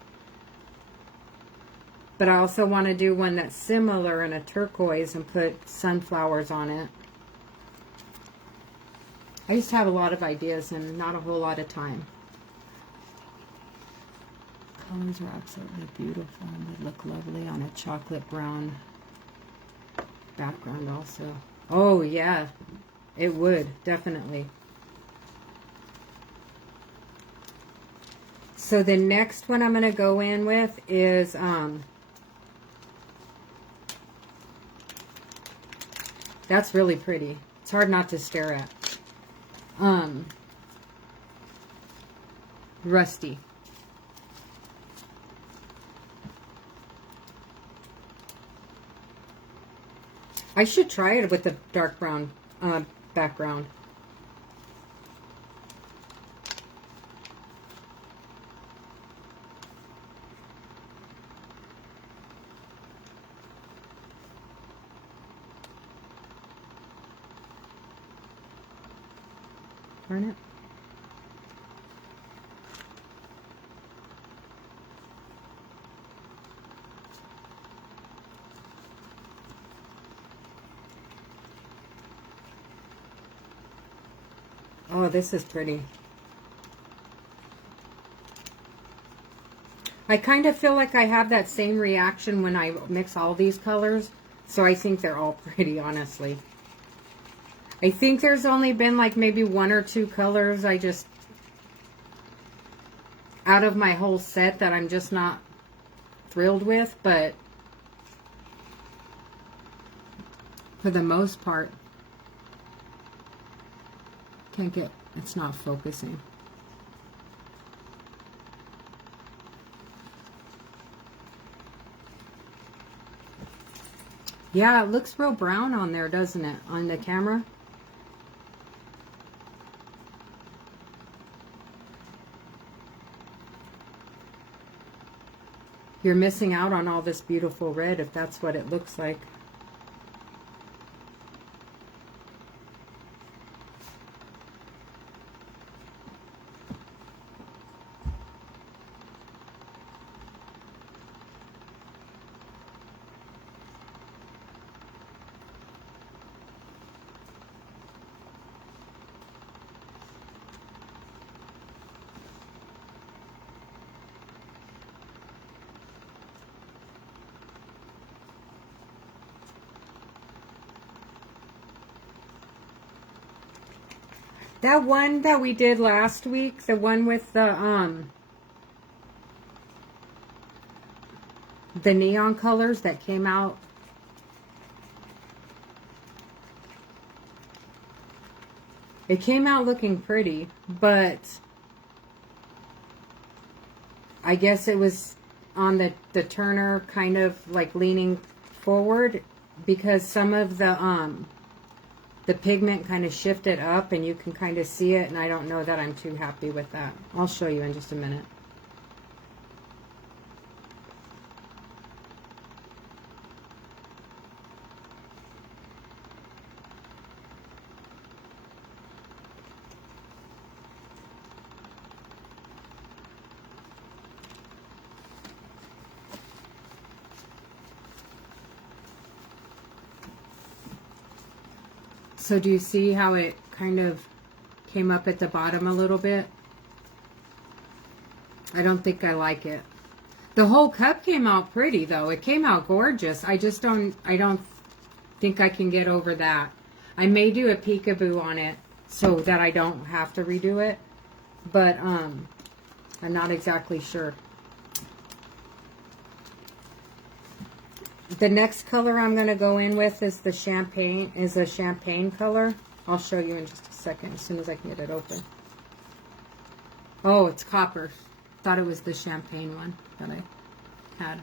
But I also want to do one that's similar in a turquoise and put sunflowers on it. I just have a lot of ideas and not a whole lot of time. Colors are absolutely beautiful and would look lovely on a chocolate brown background also. Oh yeah. It would, definitely. So the next one I'm going to go in with is that's really pretty. It's hard not to stare at. Rusty. I should try it with the dark brown background. Turn it. Oh, this is pretty. I kind of feel like I have that same reaction when I mix all these colors. So I think they're all pretty, honestly. I think there's only been like maybe one or two colors I just out of my whole set that I'm just not thrilled with, but for the most part, it's not focusing. Yeah, it looks real brown on there, doesn't it, on the camera? You're missing out on all this beautiful red if that's what it looks like. That one that we did last week, the one with the neon colors that came out. It came out looking pretty, but I guess it was on the turner kind of like leaning forward because some of the pigment kind of shifted up and you can kind of see it, and I don't know that I'm too happy with that. I'll show you in just a minute. So do you see how it kind of came up at the bottom a little bit? I don't think I like it. The whole cup came out pretty though. It came out gorgeous. I don't think I can get over that. I may do a peekaboo on it so that I don't have to redo it. But I'm not exactly sure. The next color I'm going to go in with is a champagne color. I'll show you in just a second as soon as I can get it open. Oh, it's copper. Thought it was the champagne one that I had.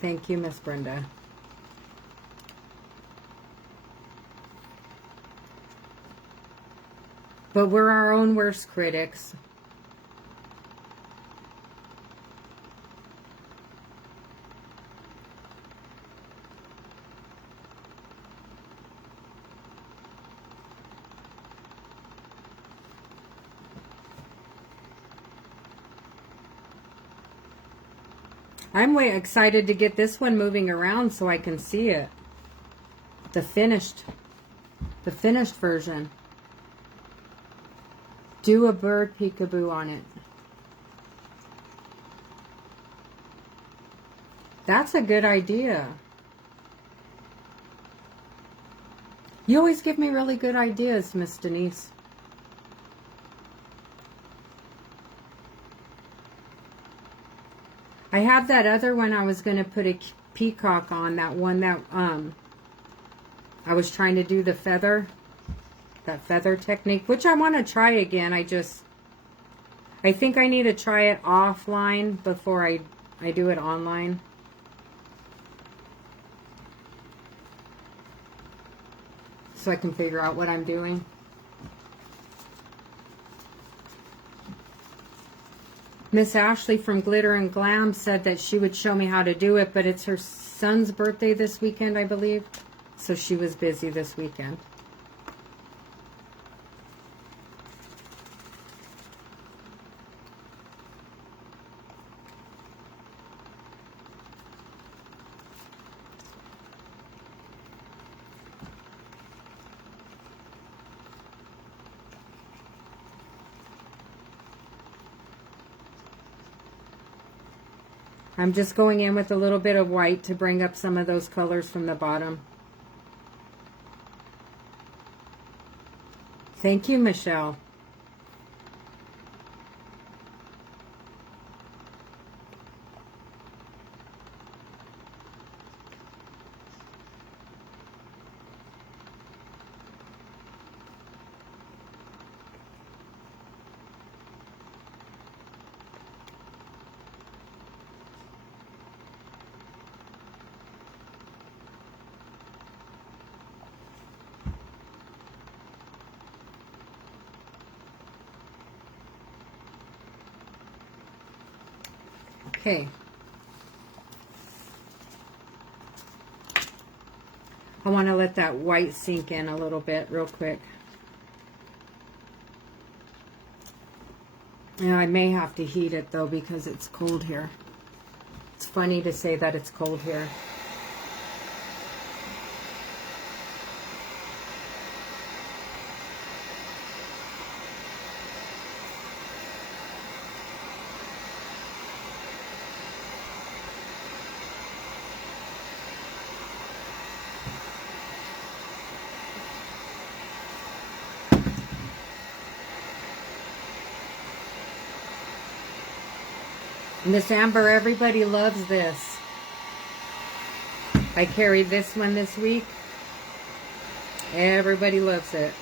Thank you, Miss Brenda. But we're our own worst critics. I'm way excited to get this one moving around so I can see it. The finished version. Do a bird peekaboo on it. That's a good idea. You always give me really good ideas, Miss Denise. I have that other one I was going to put a peacock on, that one that I was trying to do that feather technique, which I want to try again. I think I need to try it offline before I do it online. So I can figure out what I'm doing. Miss Ashley from Glitter and Glam said that she would show me how to do it, but it's her son's birthday this weekend, I believe. So she was busy this weekend. I'm just going in with a little bit of white to bring up some of those colors from the bottom. Thank you, Michelle. Okay. I want to let that white sink in a little bit real quick. Yeah, I may have to heat it though because it's cold here. It's funny to say that it's cold here. And this amber, everybody loves this. I carried this one this week. Everybody loves it.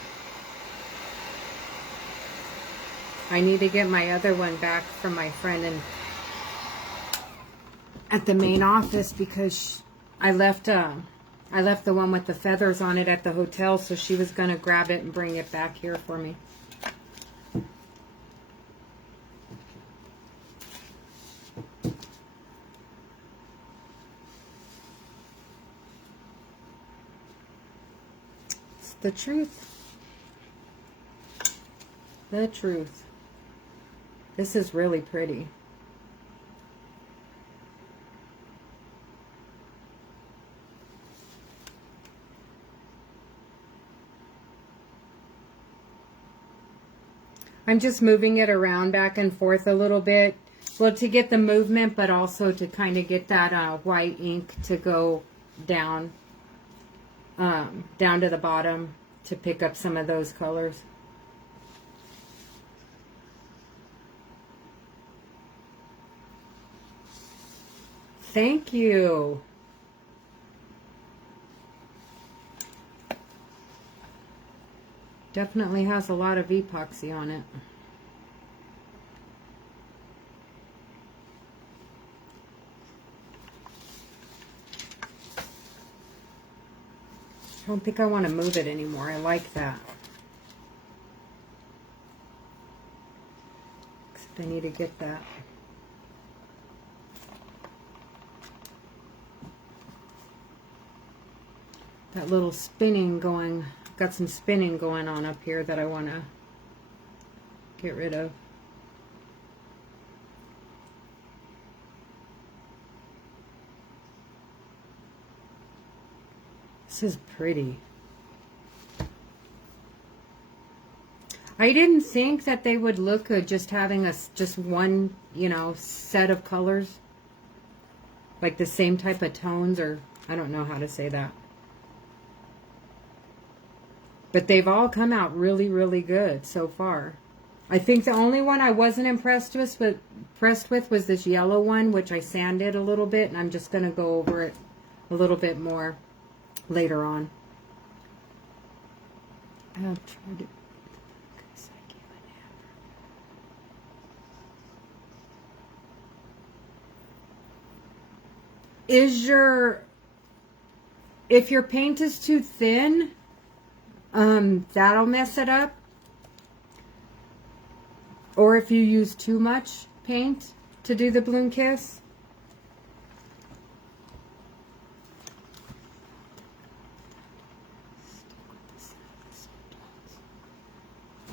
I need to get my other one back from my friend at the main office because I left the one with the feathers on it at the hotel, so she was going to grab it and bring it back here for me. It's the truth. The truth. This is really pretty. I'm just moving it around back and forth a little bit. Well, to get the movement, but also to kind of get that white ink to go down, down to the bottom to pick up some of those colors. Thank you. Definitely has a lot of epoxy on it. I don't think I want to move it anymore. I like that. Except I need to get that. That little spinning going. Got some spinning going on up here that I want to get rid of. This is pretty. I didn't think that they would look good just having just one, you know, set of colors. Like the same type of tones, or I don't know how to say that. But they've all come out really, really good so far. I think the only one I wasn't impressed with was this yellow one, which I sanded a little bit, and I'm just going to go over it a little bit more later on. I'll try to... If your paint is too thin, that'll mess it up. Or if you use too much paint to do the Balloon Kiss.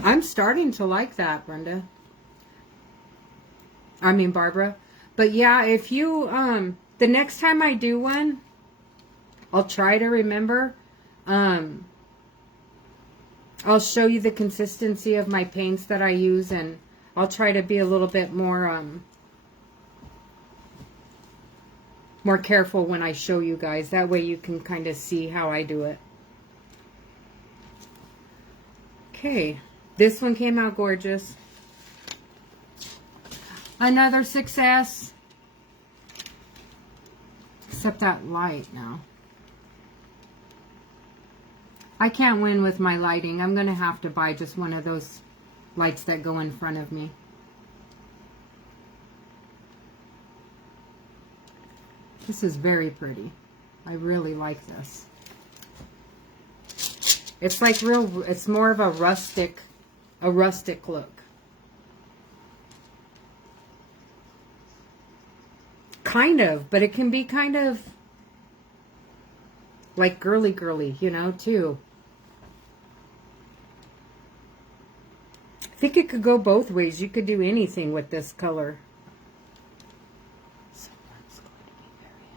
I'm starting to like that, Brenda. I mean, Barbara. But yeah, if you, the next time I do one, I'll try to remember. I'll show you the consistency of my paints that I use, and I'll try to be a little bit more more careful when I show you guys. That way you can kind of see how I do it. Okay, this one came out gorgeous. Another success. Except that light now. I can't win with my lighting. I'm going to have to buy just one of those lights that go in front of me. This is very pretty. I really like this. It's like real, it's more of a rustic look. Kind of, but it can be kind of like girly, you know, too. I think it could go both ways. You could do anything with this color. Someone's going to be very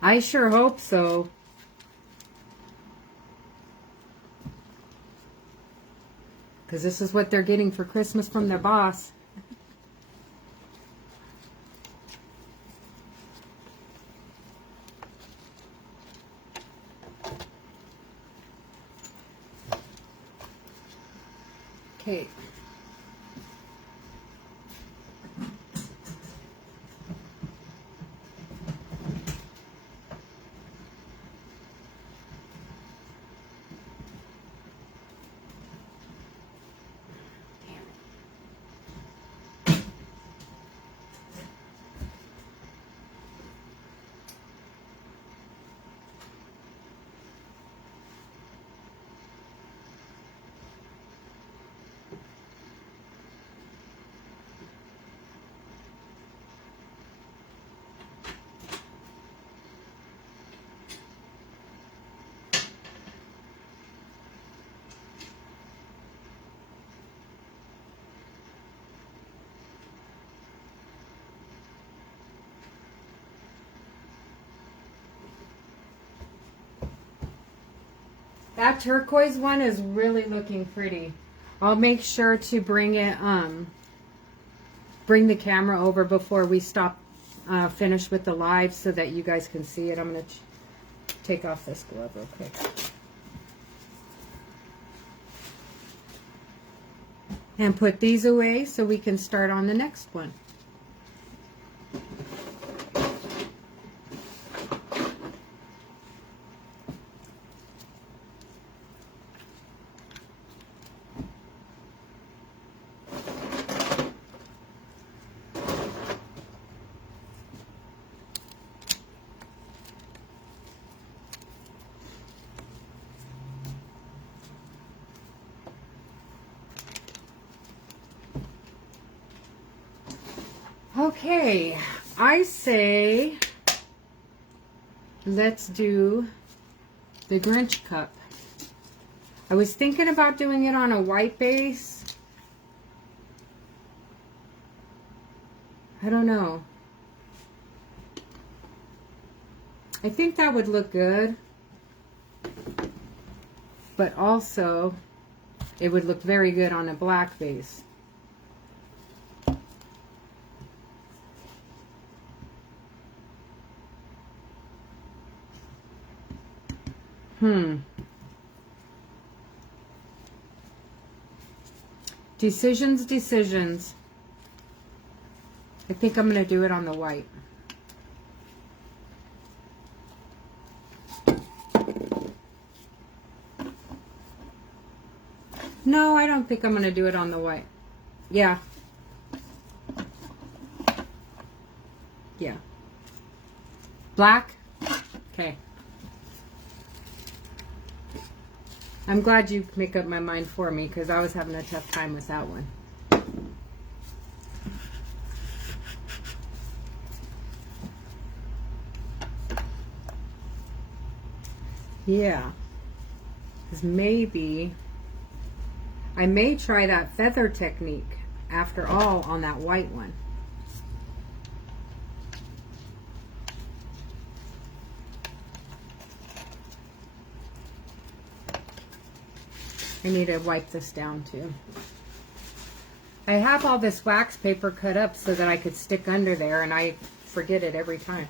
happy. I sure hope so. Because this is what they're getting for Christmas from their boss. Okay. That turquoise one is really looking pretty. I'll make sure to bring it, bring the camera over before we finish with the live so that you guys can see it. I'm going to take off this glove real quick. And put these away so we can start on the next one. Okay, I say let's do the Grinch cup. I was thinking about doing it on a white base. I don't know. I think that would look good. But also, it would look very good on a black base. Decisions. I think I'm going to do it on the white. No, I don't think I'm going to do it on the white. Yeah. Yeah. Black? Okay. I'm glad you make up my mind for me because I was having a tough time with that one. Yeah. Because maybe I may try that feather technique after all on that white one. I need to wipe this down too. I have all this wax paper cut up so that I could stick under there, and I forget it every time.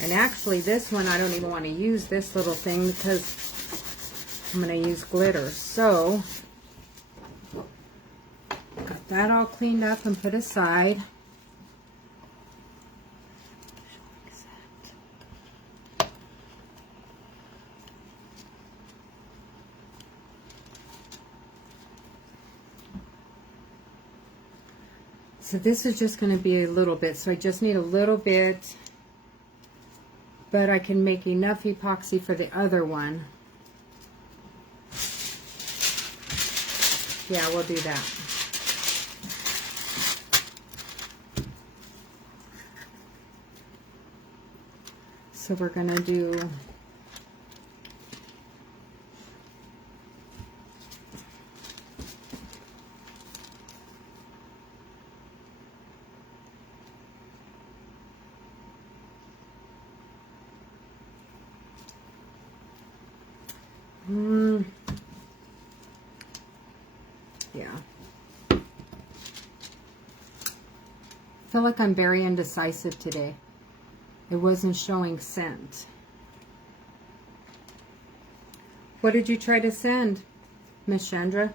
And actually this one, I don't even want to use this little thing because I'm going to use glitter. So, got that all cleaned up and put aside. So this is just going to be a little bit. So I just need a little bit. But I can make enough epoxy for the other one. Yeah, we'll do that. So we're going to do yeah. I feel like I'm very indecisive today. It wasn't showing scent. What did you try to send, Miss Chandra?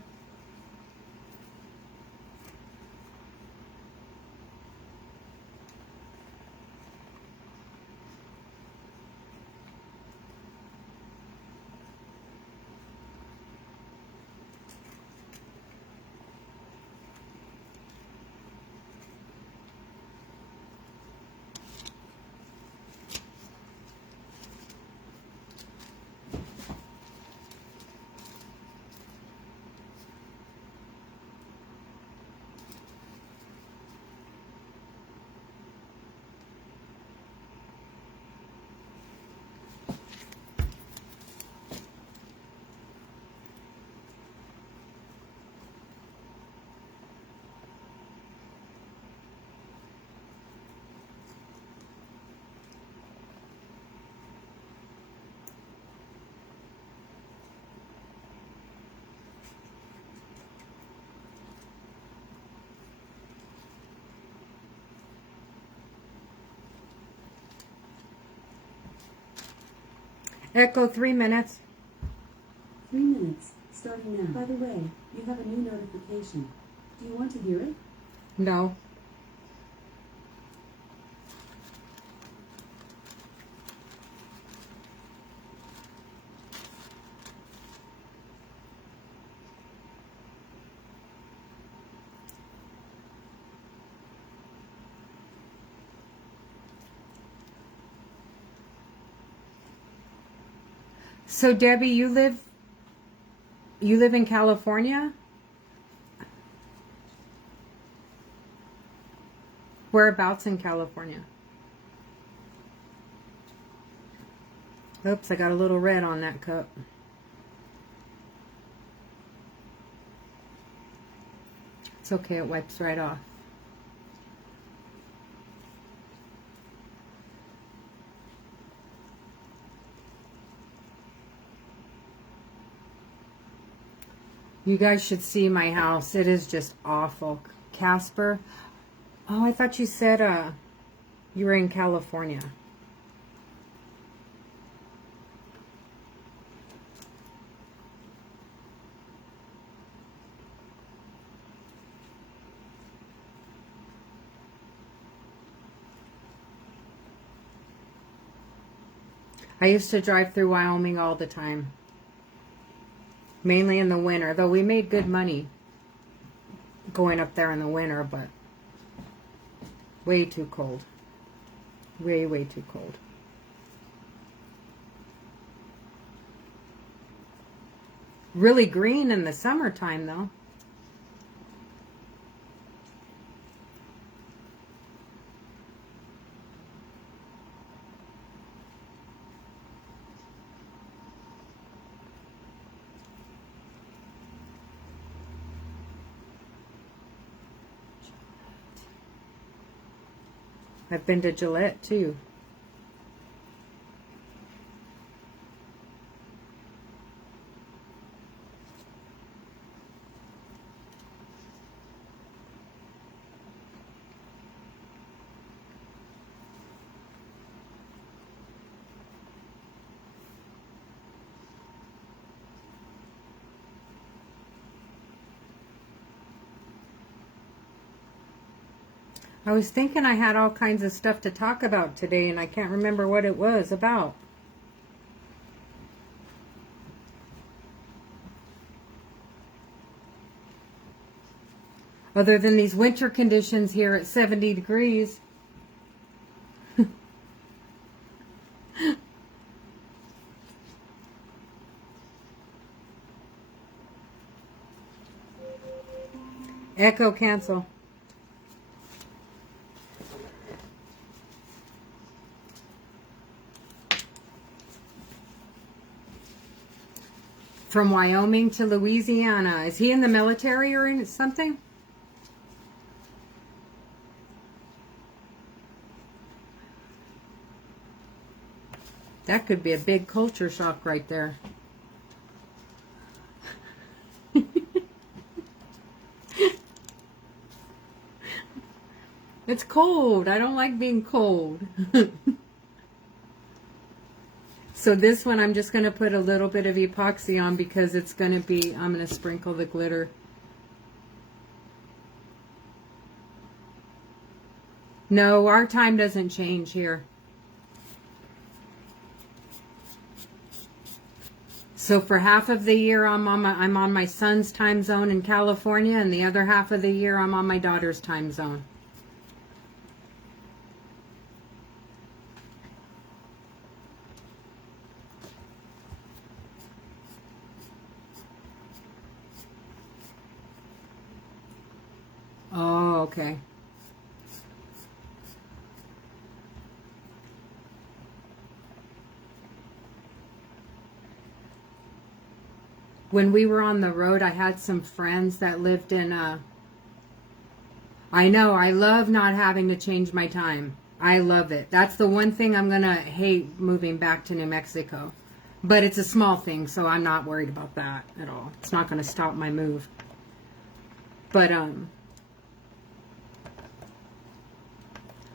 Echo, 3 minutes. 3 minutes, starting now. By the way, you have a new notification. Do you want to hear it? No. So Debbie, you live in California? Whereabouts in California? Oops, I got a little red on that cup. It's okay, it wipes right off. You guys should see my house. It is just awful. Casper. Oh, I thought you said you were in California. I used to drive through Wyoming all the time. Mainly in the winter, though we made good money. going up there in the winter, but way too cold. Way, way too cold. Really green in the summertime, though. I've been to Gillette, too. I was thinking I had all kinds of stuff to talk about today, and I can't remember what it was about. Other than these winter conditions here at 70 degrees. Echo cancel. From Wyoming to Louisiana. Is he in the military or in something? That could be a big culture shock right there. It's cold. I don't like being cold. So this one I'm just going to put a little bit of epoxy on because it's going to be, I'm going to sprinkle the glitter. No, our time doesn't change here. So for half of the year I'm on my son's time zone in California, and the other half of the year I'm on my daughter's time zone. Oh, okay. When we were on the road, I had some friends that lived in I know, I love not having to change my time. I love it. That's the one thing I'm going to hate moving back to New Mexico. But it's a small thing, so I'm not worried about that at all. It's not going to stop my move. But,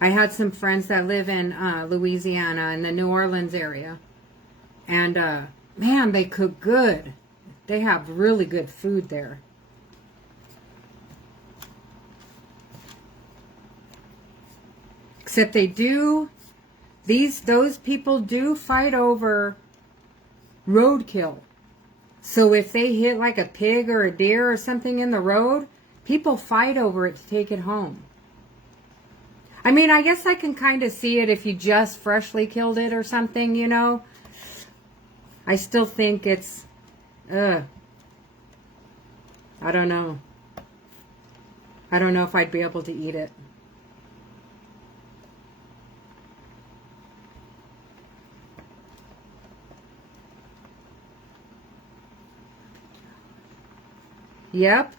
I had some friends that live in Louisiana in the New Orleans area. And, man, they cook good. They have really good food there. Except they do, those people do fight over roadkill. So if they hit like a pig or a deer or something in the road, people fight over it to take it home. I mean, I guess I can kind of see it if you just freshly killed it or something, you know. I still think it's, I don't know. I don't know if I'd be able to eat it. Yep.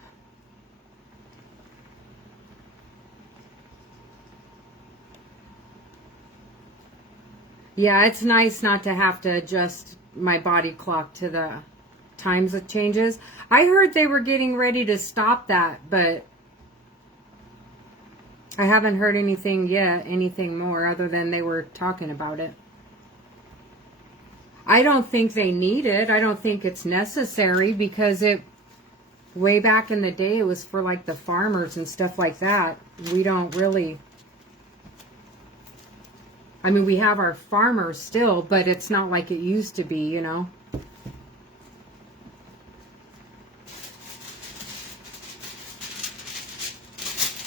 Yeah, it's nice not to have to adjust my body clock to the times it changes. I heard they were getting ready to stop that, but I haven't heard anything yet, anything more, other than they were talking about it. I don't think they need it. I don't think it's necessary because way back in the day, it was for like the farmers and stuff like that. We don't really, I mean, we have our farmers still, but it's not like it used to be, you know.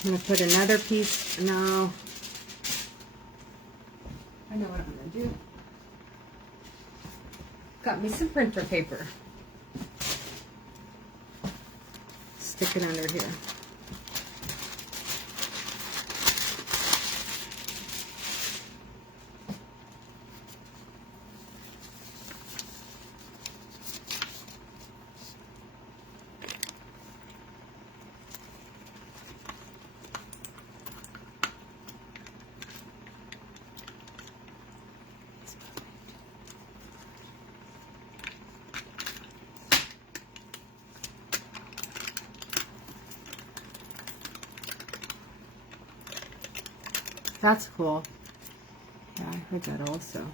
I'm going to put another piece. No. I know what I'm going to do. Got me some printer paper. Stick it under here. That's cool. Yeah, I heard that also.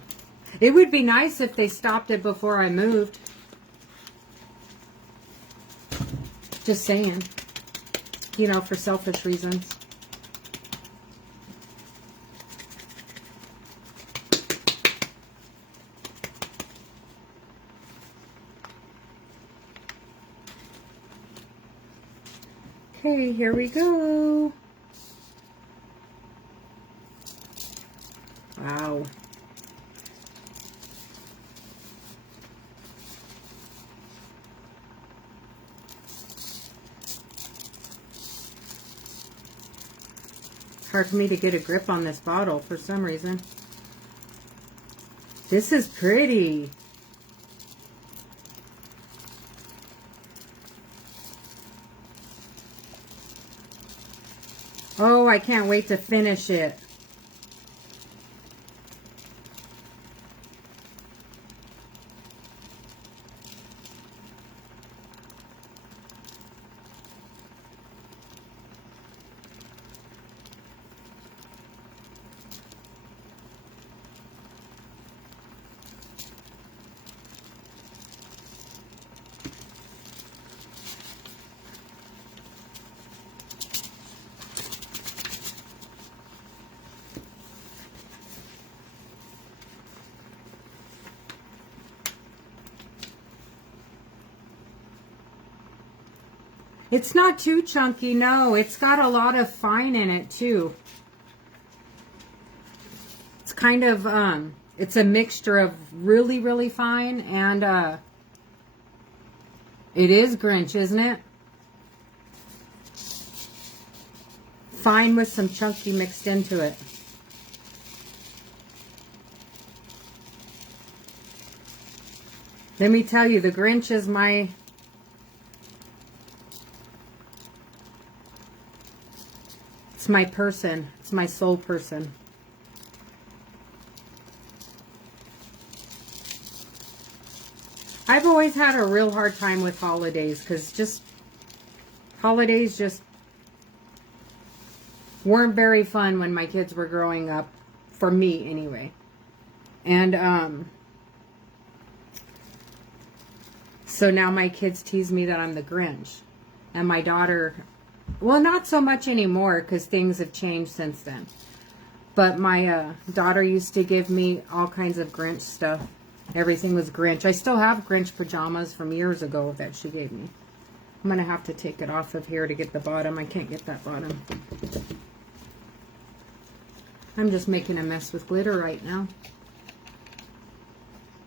It would be nice if they stopped it before I moved. Just saying. You know, for selfish reasons. Okay, here we go. Wow. Hard for me to get a grip on this bottle for some reason. This is pretty. Oh, I can't wait to finish it. It's not too chunky, no. It's got a lot of fine in it, too. It's kind of, it's a mixture of really, really fine and, it is Grinch, isn't it? Fine with some chunky mixed into it. Let me tell you, the Grinch is my... It's my person. It's my soul person. I've always had a real hard time with holidays because holidays just weren't very fun when my kids were growing up, for me anyway. And so now my kids tease me that I'm the Grinch. And my daughter, well, not so much anymore because things have changed since then. But my daughter used to give me all kinds of Grinch stuff. Everything was Grinch. I still have Grinch pajamas from years ago that she gave me. I'm going to have to take it off of here to get the bottom. I can't get that bottom. I'm just making a mess with glitter right now.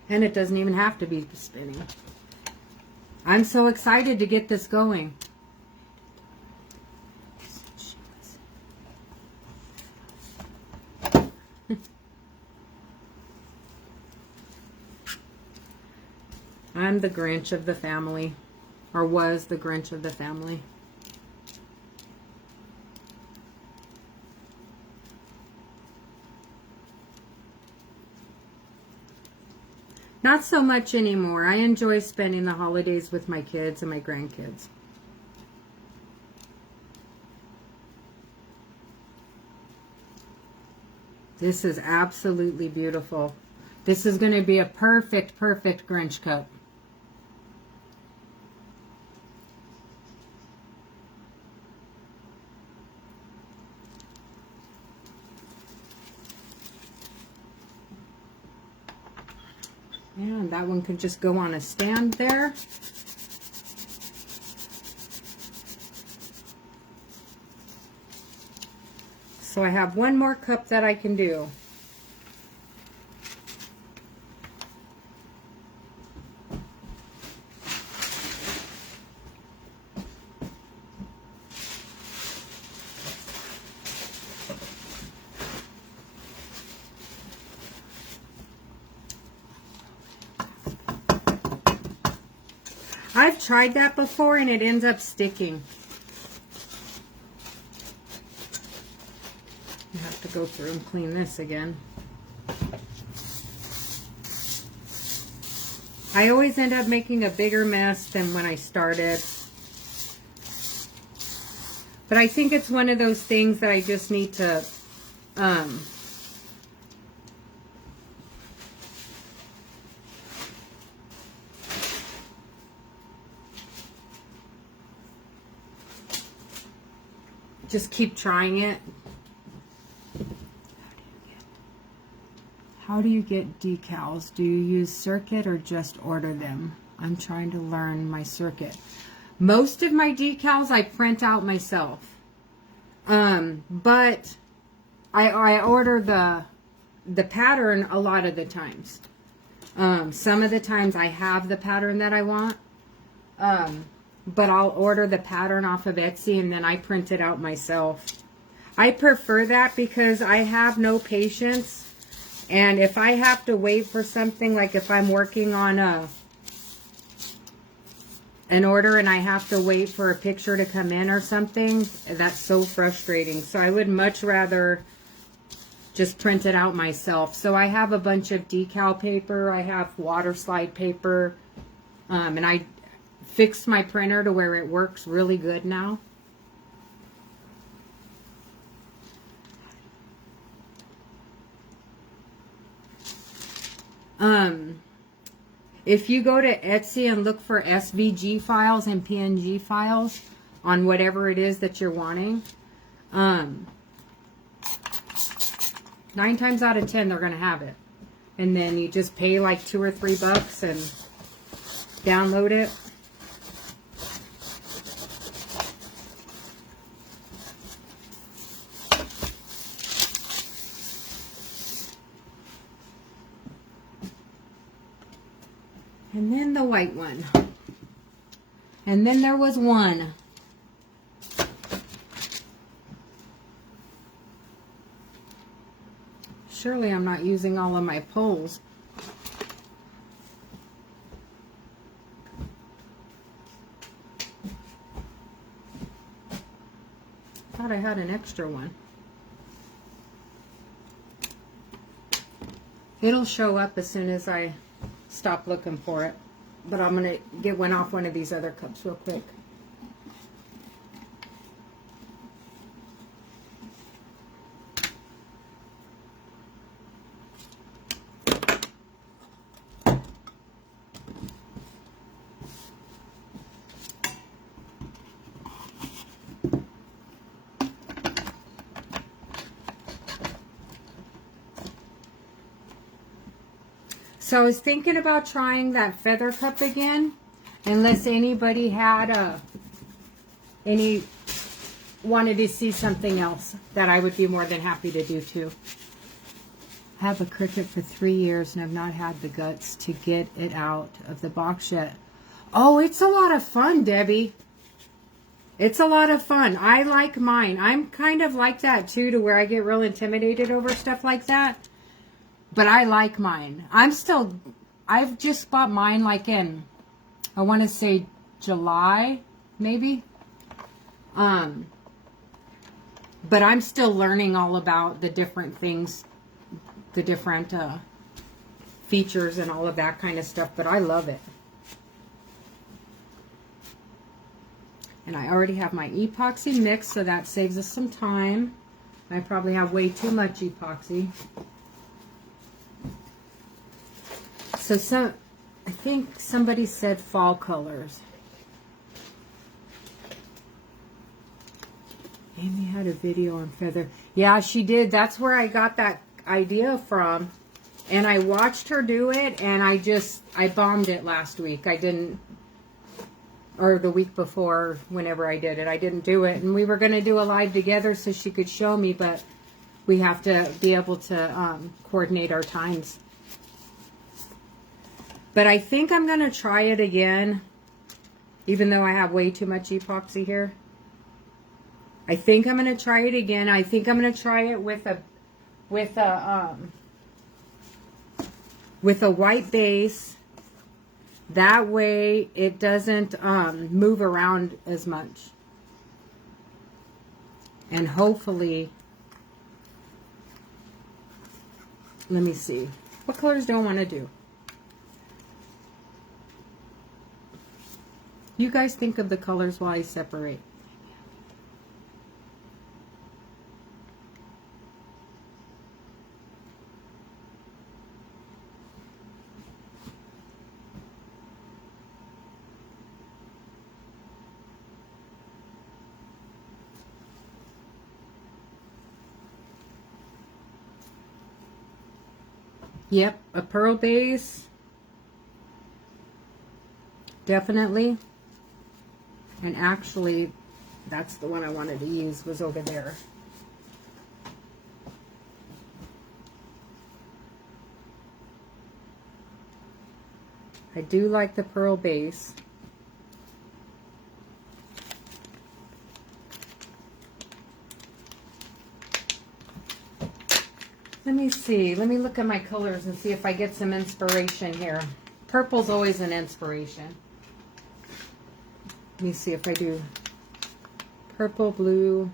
And it doesn't even have to be spinning. I'm so excited to get this going. I'm the Grinch of the family, or was the Grinch of the family. Not so much anymore. I enjoy spending the holidays with my kids and my grandkids. This is absolutely beautiful. This is going to be a perfect, perfect Grinch cup. And that one could just go on a stand there. So I have one more cup that I can do. I've tried that before and it ends up sticking. You have to go through and clean this again. I always end up making a bigger mess than when I started. But I think it's one of those things that I just need to just keep trying it. How do you get decals? Do you use Circuit or just order them? I'm trying to learn my Circuit. Most of my decals I print out myself. But I order the pattern a lot of the times. Some of the times I have the pattern that I want. But I'll order the pattern off of Etsy and then I print it out myself. I prefer that because I have no patience. And if I have to wait for something, like if I'm working on an order and I have to wait for a picture to come in or something, that's so frustrating. So I would much rather just print it out myself. So I have a bunch of decal paper. I have water slide paper. And I fixed my printer to where it works really good now. If you go to Etsy and look for SVG files and PNG files on whatever it is that you're wanting, 9 times out of 10 they're going to have it. And then you just pay like $2 or $3 and download it. And then the white one. And then there was one. Surely I'm not using all of my poles. Thought I had an extra one. It'll show up as soon as I stop looking for it. But I'm going to get one off one of these other cups real quick. So I was thinking about trying that feather cup again, unless anybody had wanted to see something else that I would be more than happy to do too. I have a Cricut for 3 years and I've not had the guts to get it out of the box yet. Oh, it's a lot of fun, Debbie. It's a lot of fun. I like mine. I'm kind of like that too, to where I get real intimidated over stuff like that. But I like mine. I've just bought mine like in, I want to say July, maybe. But I'm still learning all about the different things, the different features and all of that kind of stuff. But I love it. And I already have my epoxy mixed, so that saves us some time. I probably have way too much epoxy. So I think somebody said fall colors. Amy had a video on feather. Yeah, she did. That's where I got that idea from. And I watched her do it, and I bombed it last week. I didn't, or the week before, whenever I did it. I didn't do it. And we were going to do a live together so she could show me, but we have to be able to coordinate our times. But I think I'm going to try it again, even though I have way too much epoxy here. I think I'm going to try it again. I think I'm going to try it with a white base. That way it doesn't move around as much. And hopefully, let me see. What colors do I want to do? You guys think of the colors while I separate. Yep, a pearl base. Definitely. And actually, that's the one I wanted to use, was over there. I do like the pearl base. Let me see. Let me look at my colors and see if I get some inspiration here. Purple's always an inspiration. Let me see if I do purple, blue.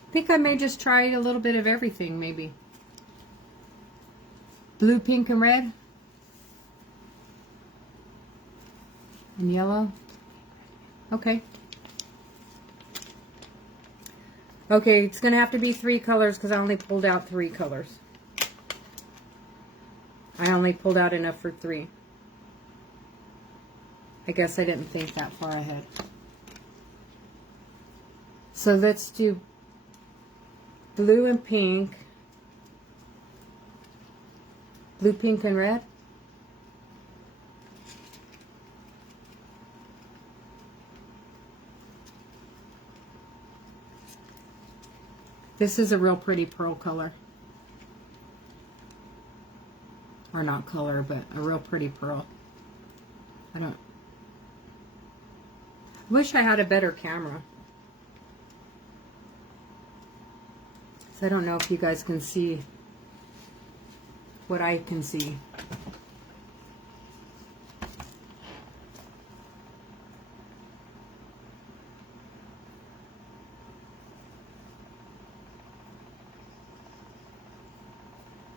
I think I may just try a little bit of everything, maybe. Blue, pink, and red. And yellow. Okay. Okay, it's going to have to be 3 colors because I only pulled out 3 colors. I only pulled out enough for 3. I guess I didn't think that far ahead. So let's do blue and pink. Blue, pink, and red. This is a real pretty pearl color. Or not color, but a real pretty pearl. I wish I had a better camera. So I don't know if you guys can see what I can see.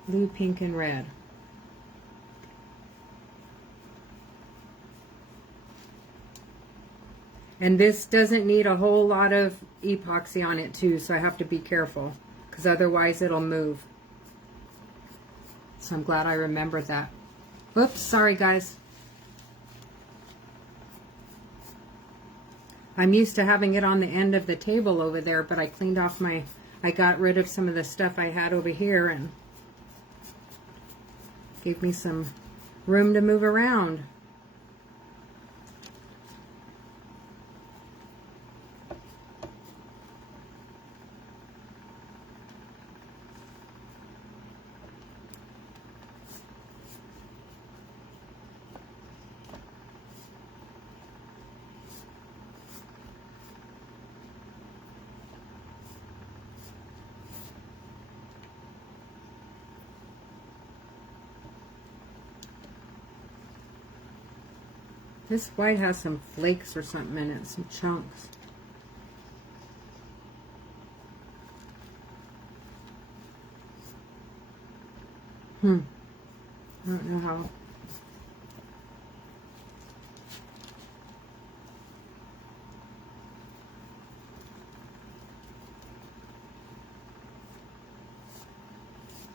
Blue, pink, and red. And this doesn't need a whole lot of epoxy on it too, so I have to be careful because otherwise it'll move. So I'm glad I remembered that. Oops, sorry guys. I'm used to having it on the end of the table over there, but I cleaned off I got rid of some of the stuff I had over here and gave me some room to move around. This white has some flakes or something in it, some chunks. I don't know how.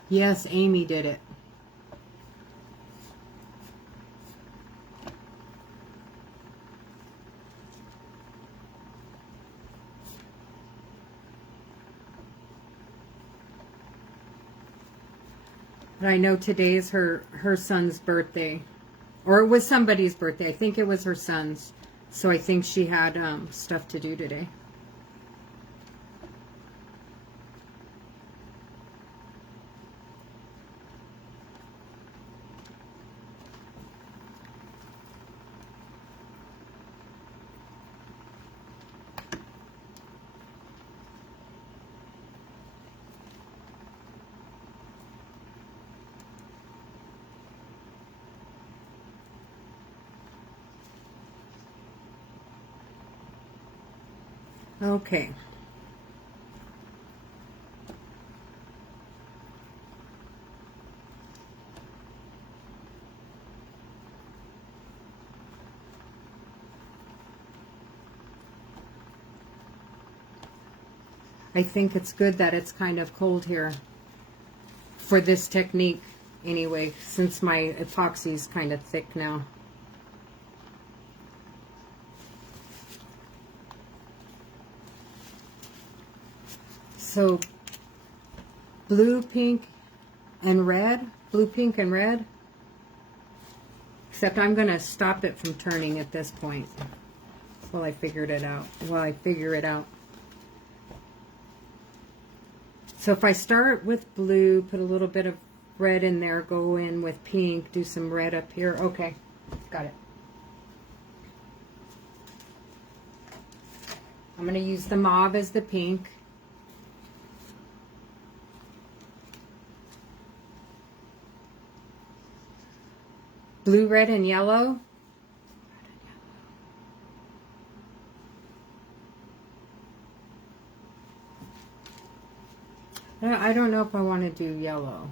Yes, Amy did it. But I know today's her son's birthday. Or it was somebody's birthday. I think it was her son's. So I think she had stuff to do today. Okay. I think it's good that it's kind of cold here for this technique anyway, since my epoxy is kind of thick now. So blue, pink, and red. Blue, pink, and red. Except I'm going to stop it from turning at this point while I figure it out. So if I start with blue, put a little bit of red in there, go in with pink, do some red up here. Okay, got it. I'm going to use the mauve as the pink. Blue, red, and yellow. I don't know if I want to do yellow.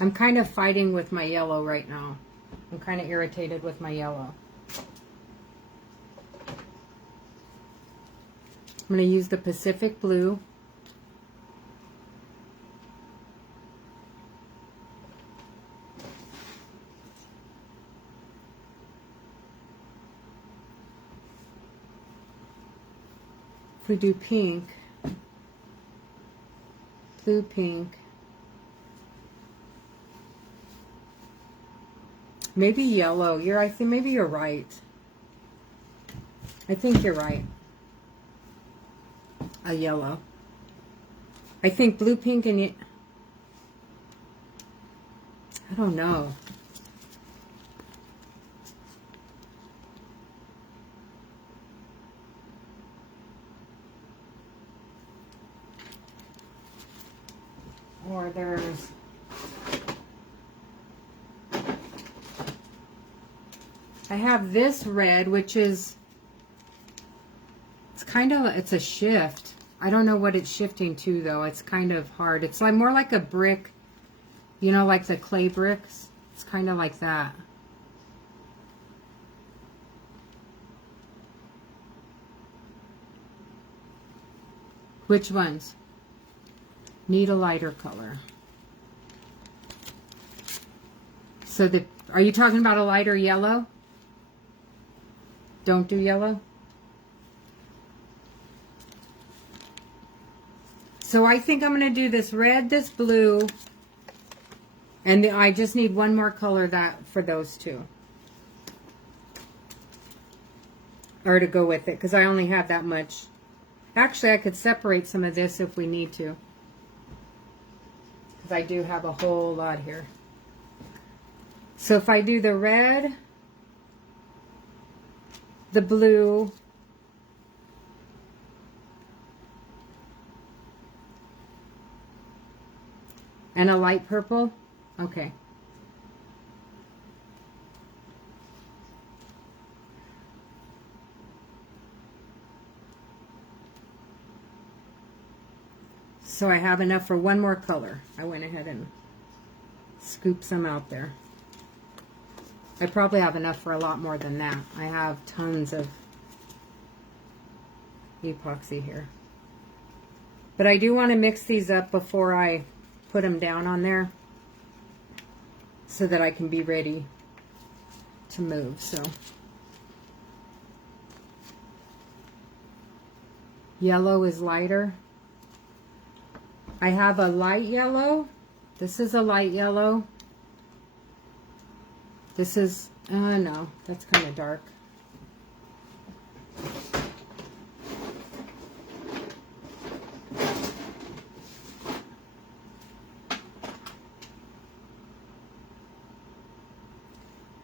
I'm kind of fighting with my yellow right now. I'm kind of irritated with my yellow. I'm going to use the Pacific Blue. If we do pink, blue, pink, maybe yellow. I think maybe you're right. I think you're right. A yellow. I think blue, pink, and I don't know. Or there's I have this red, which is it's a shift. I don't know what it's shifting to though. It's kind of hard. It's like more like a brick, you know, like the clay bricks. It's kind of like that. Which ones? Need a lighter color. So are you talking about a lighter yellow? Don't do yellow? So I think I'm going to do this red, this blue, and I just need one more color for those two. Or to go with it, because I only have that much. Actually, I could separate some of this if we need to. Because I do have a whole lot here. So if I do the red, the blue, and a light purple, okay. So I have enough for one more color. I went ahead and scooped some out there. I probably have enough for a lot more than that. I have tons of epoxy here. But I do want to mix these up before I put them down on there. so that I can be ready to move. So yellow is lighter. I have a light yellow. This is a light yellow. This is, no, that's kind of dark.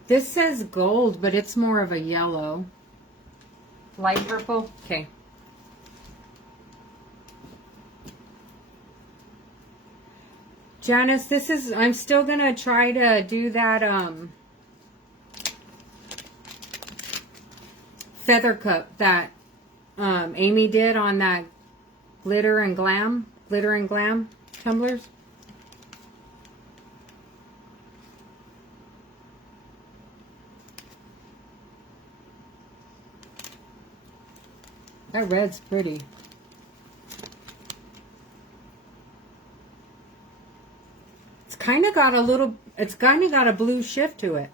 This says gold, but it's more of a yellow. Light purple? Okay. Janice, this is, I'm still going to try to do that feather cup that Amy did on that glitter and glam tumblers. That red's pretty. It's kind of got a blue shift to it.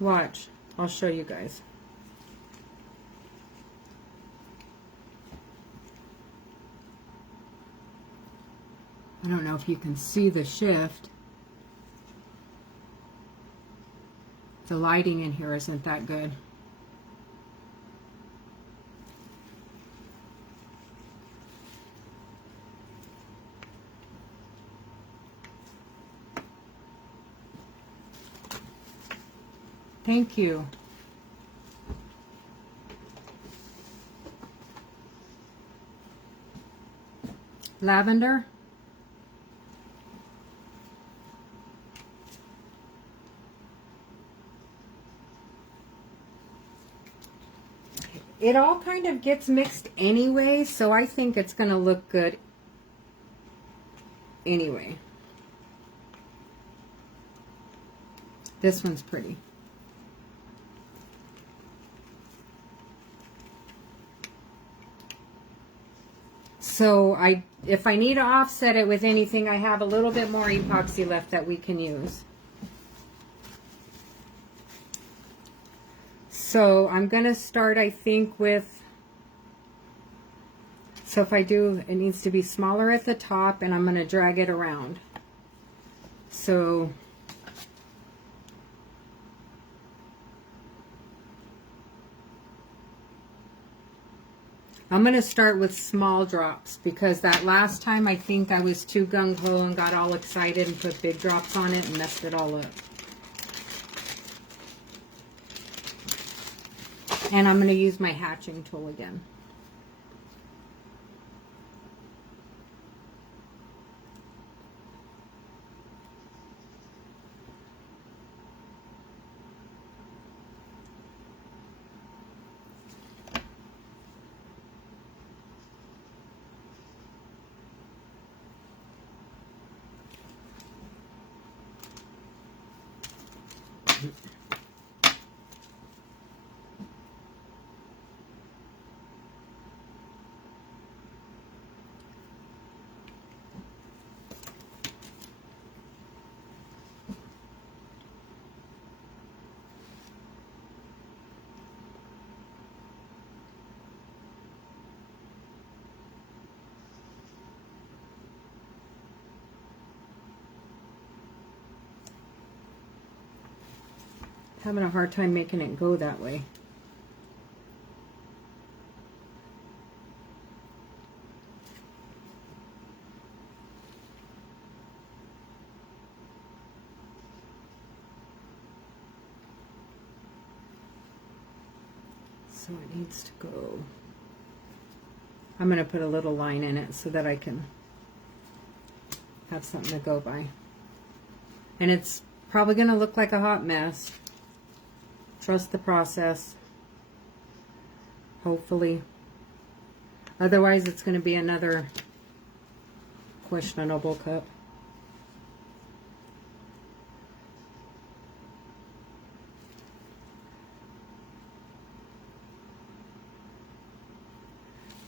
Watch. I'll show you guys. I don't know if you can see the shift. The lighting in here isn't that good. Thank you. Lavender. It all kind of gets mixed anyway, so I think it's going to look good anyway. This one's pretty. So if I need to offset it with anything, I have a little bit more epoxy left that we can use. So I'm going to start, I think, with, so if I do, it needs to be smaller at the top, and I'm going to drag it around. So I'm going to start with small drops, because that last time I think I was too gung-ho and got all excited and put big drops on it and messed it all up. And I'm going to use my hatching tool again. Having a hard time making it go that way. So it needs to go. I'm going to put a little line in it so that I can have something to go by. And it's probably going to look like a hot mess. Trust the process. Hopefully. Otherwise, it's going to be another questionable cup.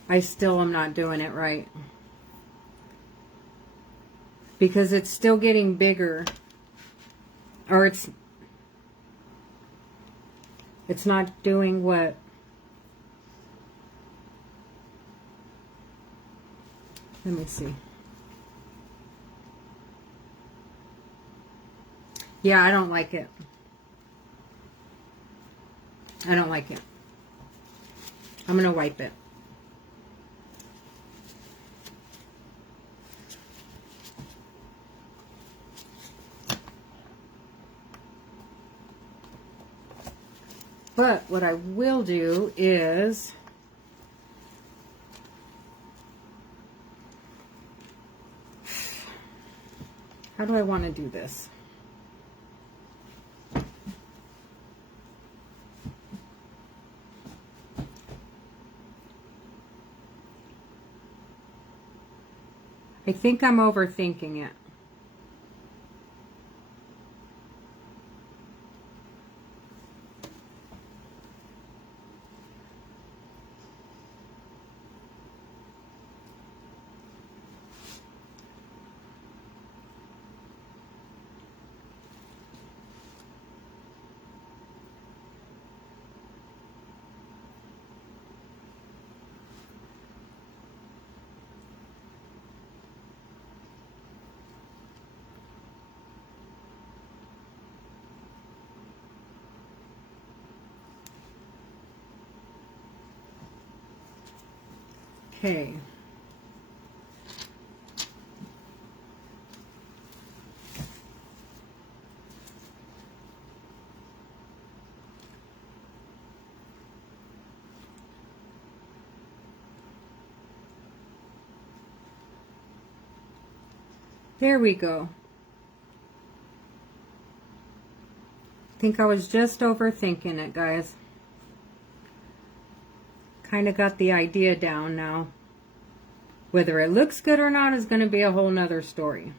I still am not doing it right. because it's still getting bigger. Or it's not doing what? Let me see. Yeah, I don't like it. I don't like it. I'm going to wipe it. But what I will do is how do I want to do this? I think I'm overthinking it. Okay. There we go. I think I was just overthinking it, guys. Kind of got the idea down now. Whether it looks good or not is going to be a whole nother story.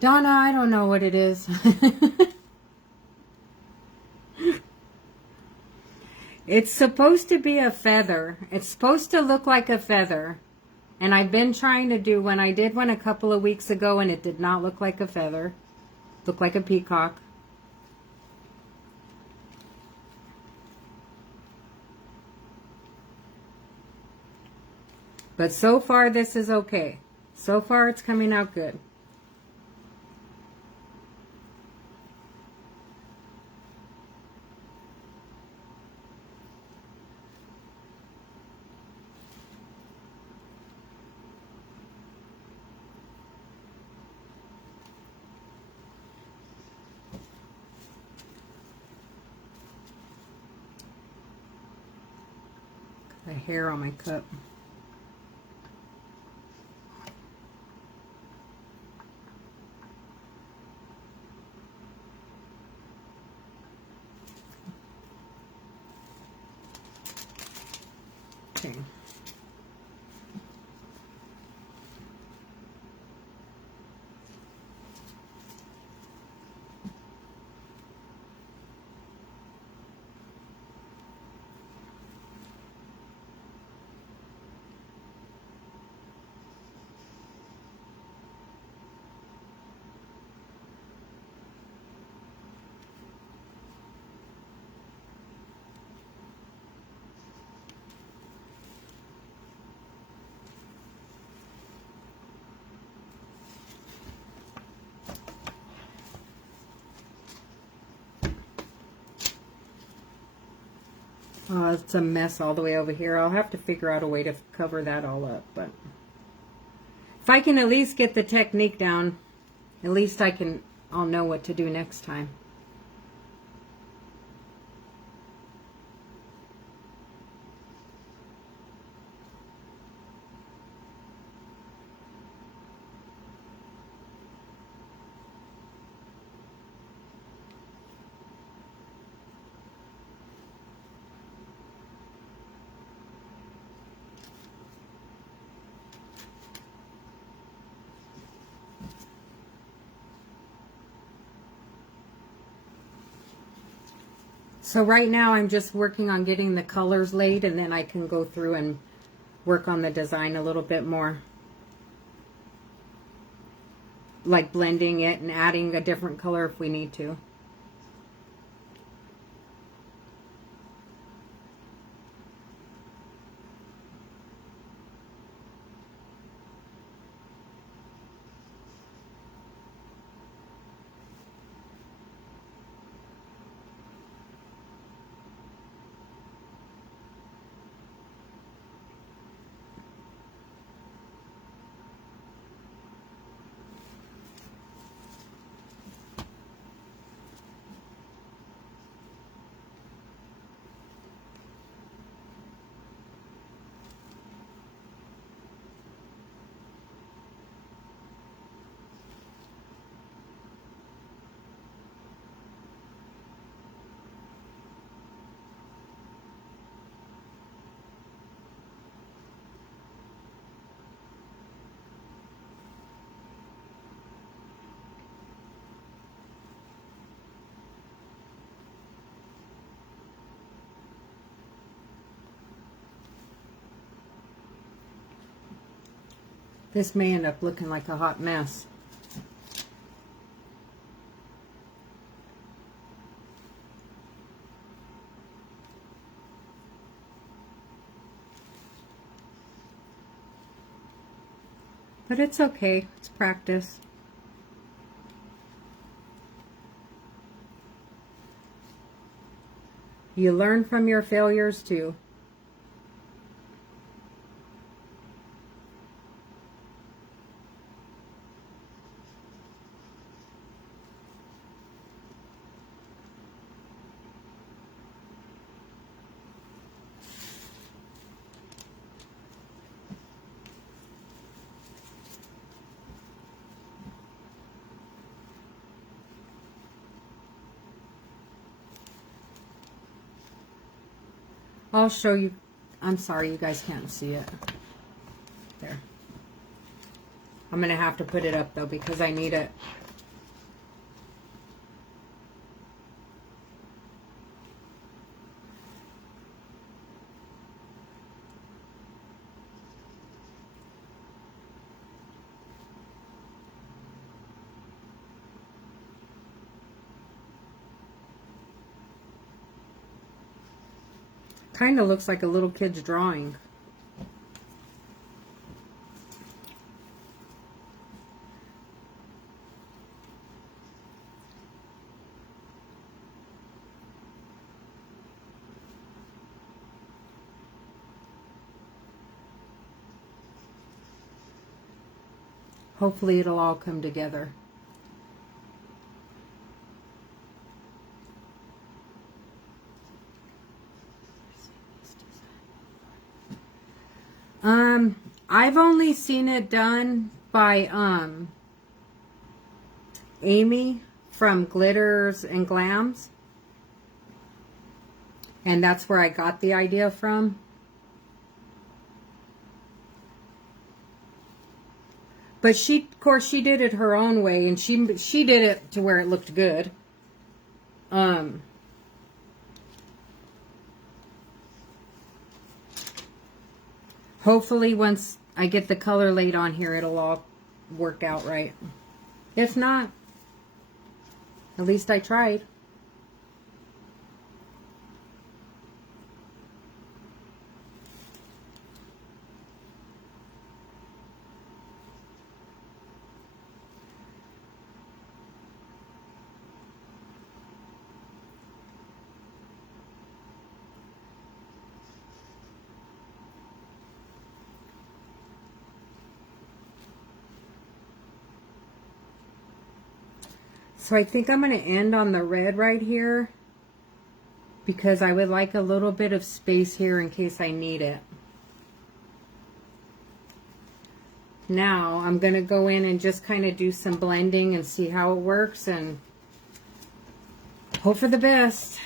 Donna, I don't know what it is. It's supposed to be a feather. It's supposed to look like a feather. And I've been trying to do one. I did one a couple of weeks ago and it did not look like a feather. It looked like a peacock. But so far this is okay. So far it's coming out good. The hair on my cup. Okay. Oh, it's a mess all the way over here. I'll have to figure out a way to cover that all up. But if I can at least get the technique down, at least I'll know what to do next time. So right now I'm just working on getting the colors laid, and then I can go through and work on the design a little bit more. Like blending it and adding a different color if we need to. This may end up looking like a hot mess. But it's okay. It's practice. You learn from your failures too. I'll show you. I'm sorry you guys can't see it. There. I'm going to have to put it up though because I need it. Kind of looks like a little kid's drawing. Hopefully it'll all come together. I've only seen it done by Amy from Glitters and Glams. And that's where I got the idea from. But she, of course, she did it her own way, and she did it to where it looked good. Hopefully once I get the color laid on here, it'll all work out right. If not, at least I tried. So I think I'm going to end on the red right here because I would like a little bit of space here in case I need it. Now I'm going to go in and just kind of do some blending and see how it works and hope for the best.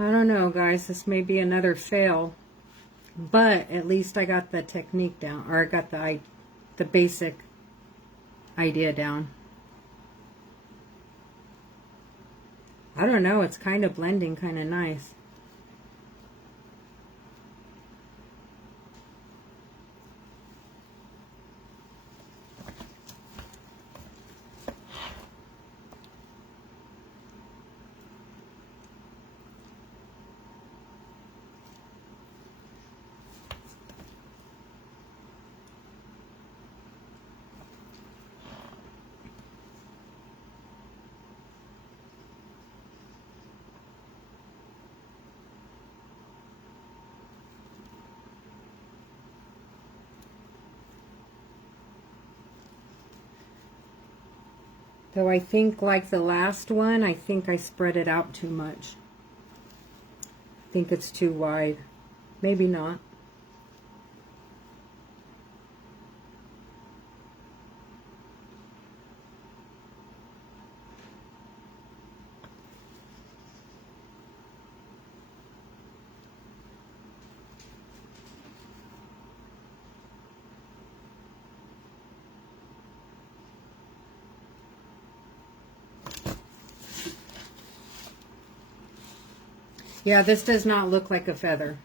I don't know, guys. This may be another fail. But at least I got the technique down. Or I got the basic idea down. I don't know. It's kind of blending kind of nice. Though I think like the last one, I think I spread it out too much. I think it's too wide. Maybe not. Yeah, this does not look like a feather.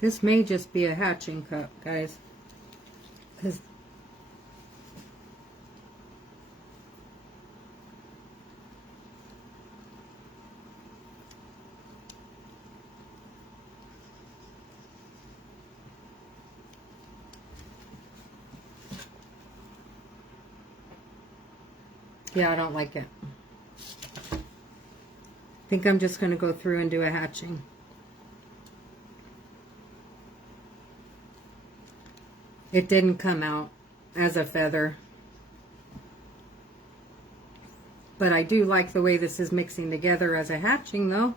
This may just be a hatching cup, guys. 'Cause yeah, I don't like it. I think I'm just going to go through and do a hatching. It didn't come out as a feather. But I do like the way this is mixing together as a hatching, though.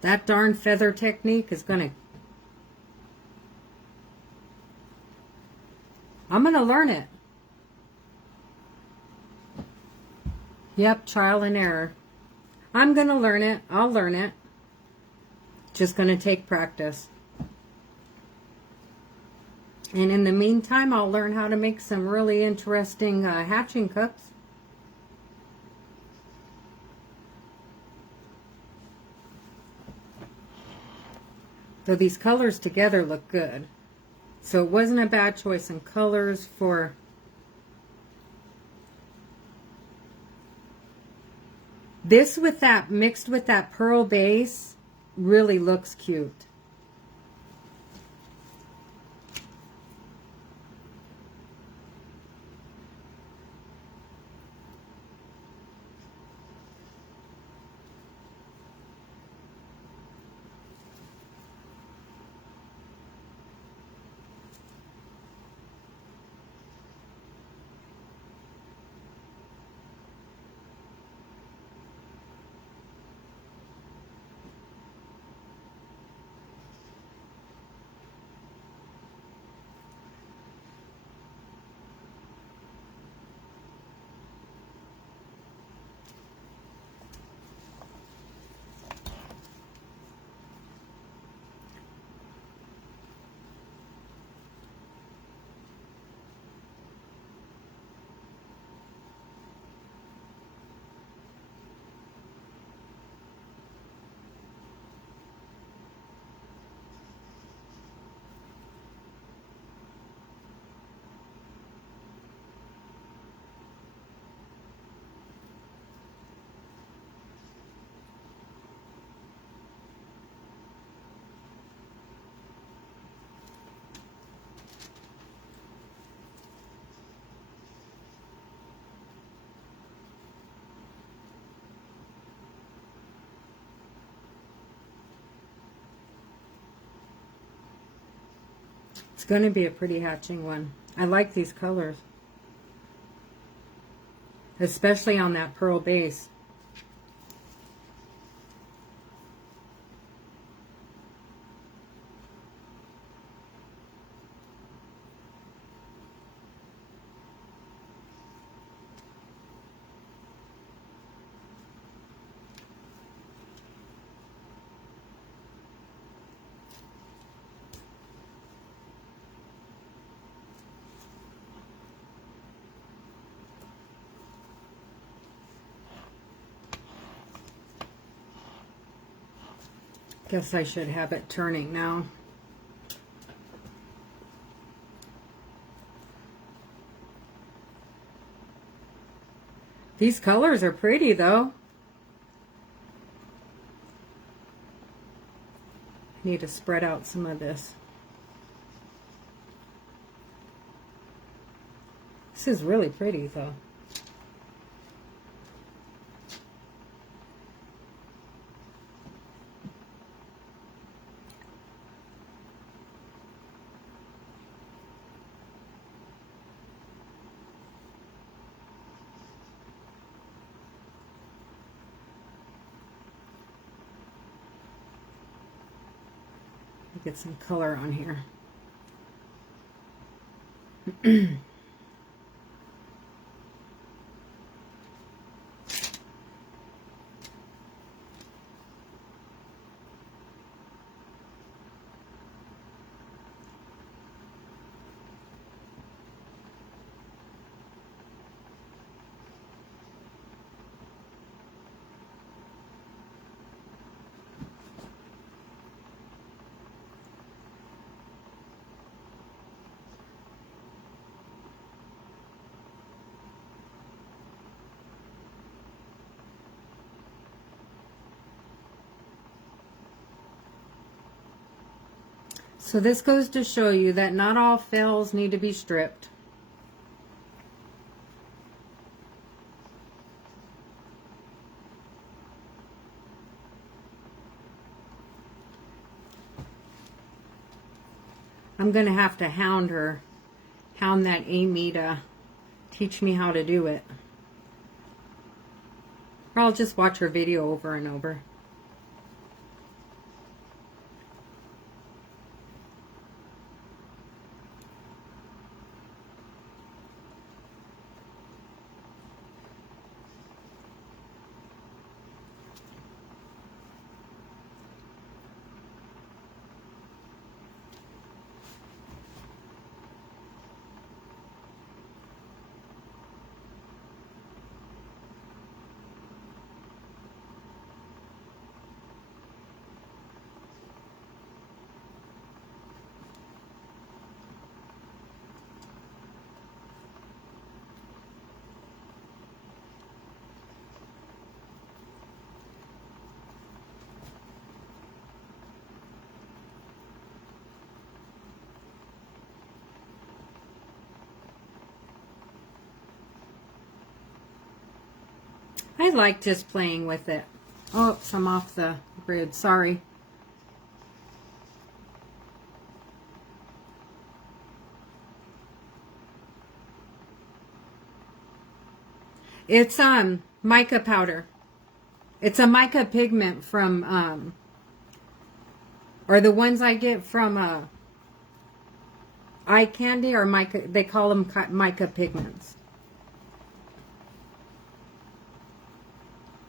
That darn feather technique is going to... I'm going to learn it. Yep, trial and error. I'm going to learn it. I'll learn it. Just going to take practice. And in the meantime, I'll learn how to make some really interesting hatching cups. So these colors together look good. So it wasn't a bad choice in colors for... This with that, mixed with that pearl base, really looks cute. It's going to be a pretty hatching one. I like these colors. Especially on that pearl base. Guess I should have it turning now. These colors are pretty though. I need to spread out some of this. This is really pretty though. Get some color on here. So this goes to show you that not all fells need to be stripped. I'm going to have to hound that Amy to teach me how to do it. Or I'll just watch her video over and over. I like just playing with it. Oops, I'm off the grid. Sorry. It's mica powder. It's a mica pigment from or the ones I get from Eye Candy or mica. They call them mica pigments.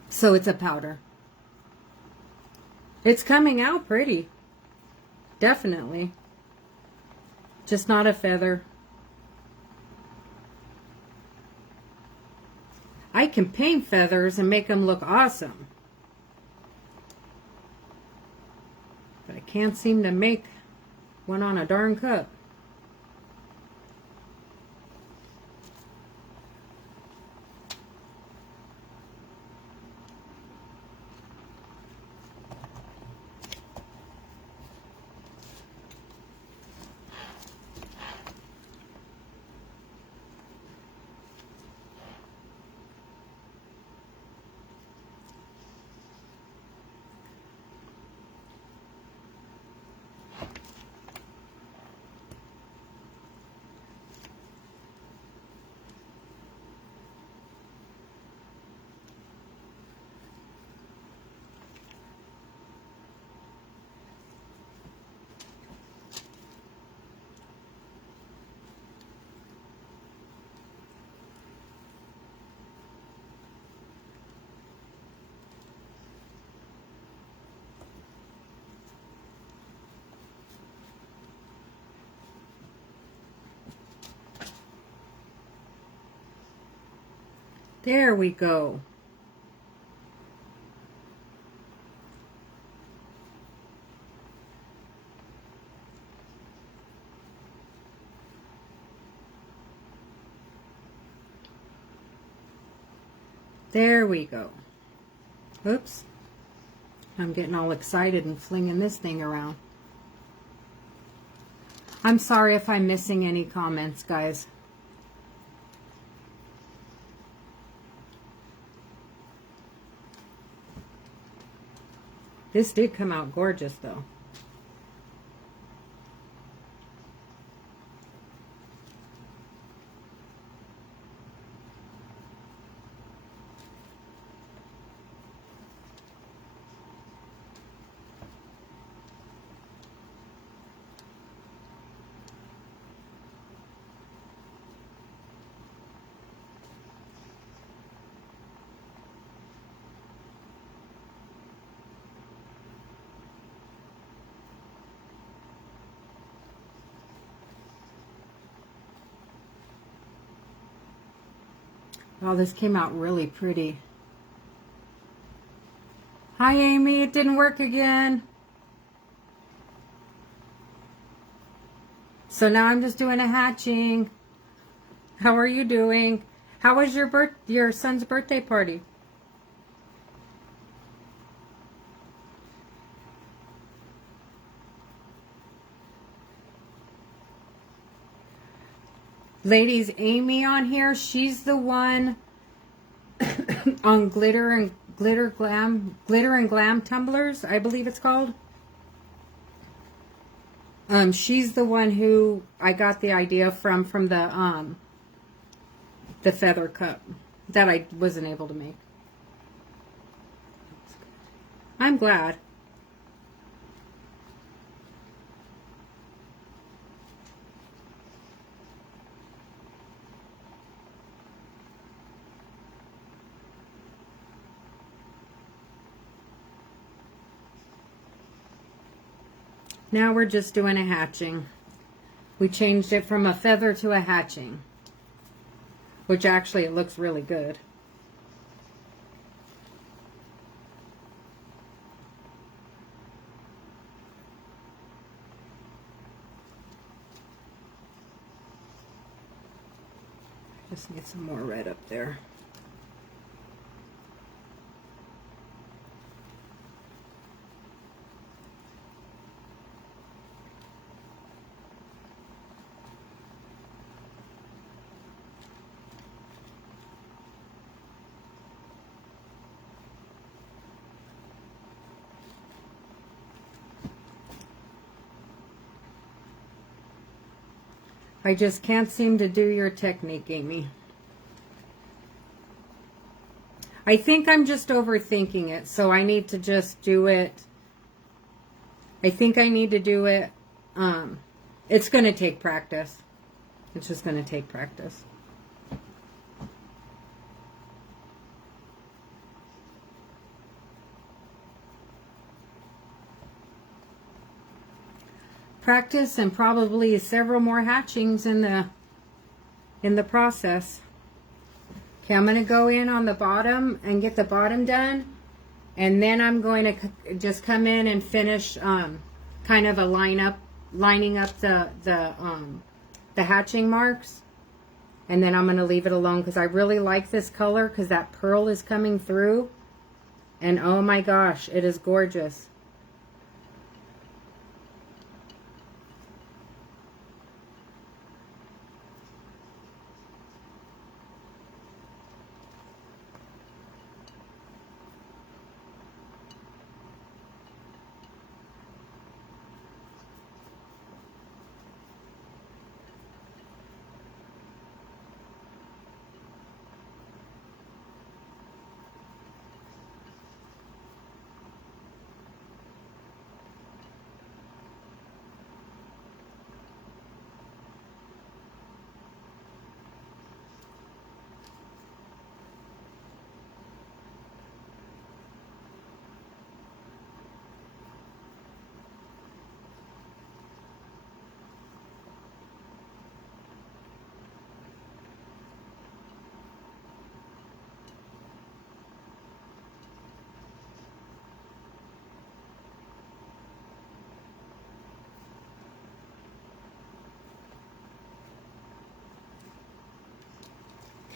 So it's a powder. It's coming out pretty. Definitely. Just not a feather. I can paint feathers and make them look awesome. But I can't seem to make one on a darn cup. There we go. There we go. Oops. I'm getting all excited and flinging this thing around. I'm sorry if I'm missing any comments, guys. This did come out gorgeous, though. Wow, this came out really pretty. Hi, Amy. It didn't work again. So now I'm just doing a hatching. How are you doing? How was your son's birthday party? Ladies, Amy on here, she's the one on glitter and glam tumblers, I believe it's called. She's the one who I got the idea from the feather cup that I wasn't able to make. I'm glad. Now we're just doing a hatching. We changed it from a feather to a hatching, which actually it looks really good. Just need some more red up there. I just can't seem to do your technique, Amy. I think I'm just overthinking it, so I need to just do it. I think I need to do it. It's going to take practice. It's just going to take practice. Practice and probably several more hatchings in the process. Okay, I'm going to go in on the bottom and get the bottom done, and then I'm going to just come in and finish kind of lining up the hatching marks, and then I'm going to leave it alone because I really like this color because that pearl is coming through, and oh my gosh, it is gorgeous.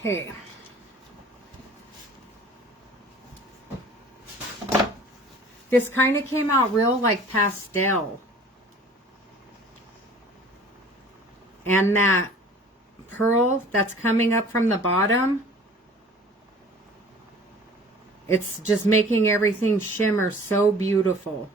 Okay. This kind of came out real like pastel. And that pearl that's coming up from the bottom, it's just making everything shimmer so beautiful.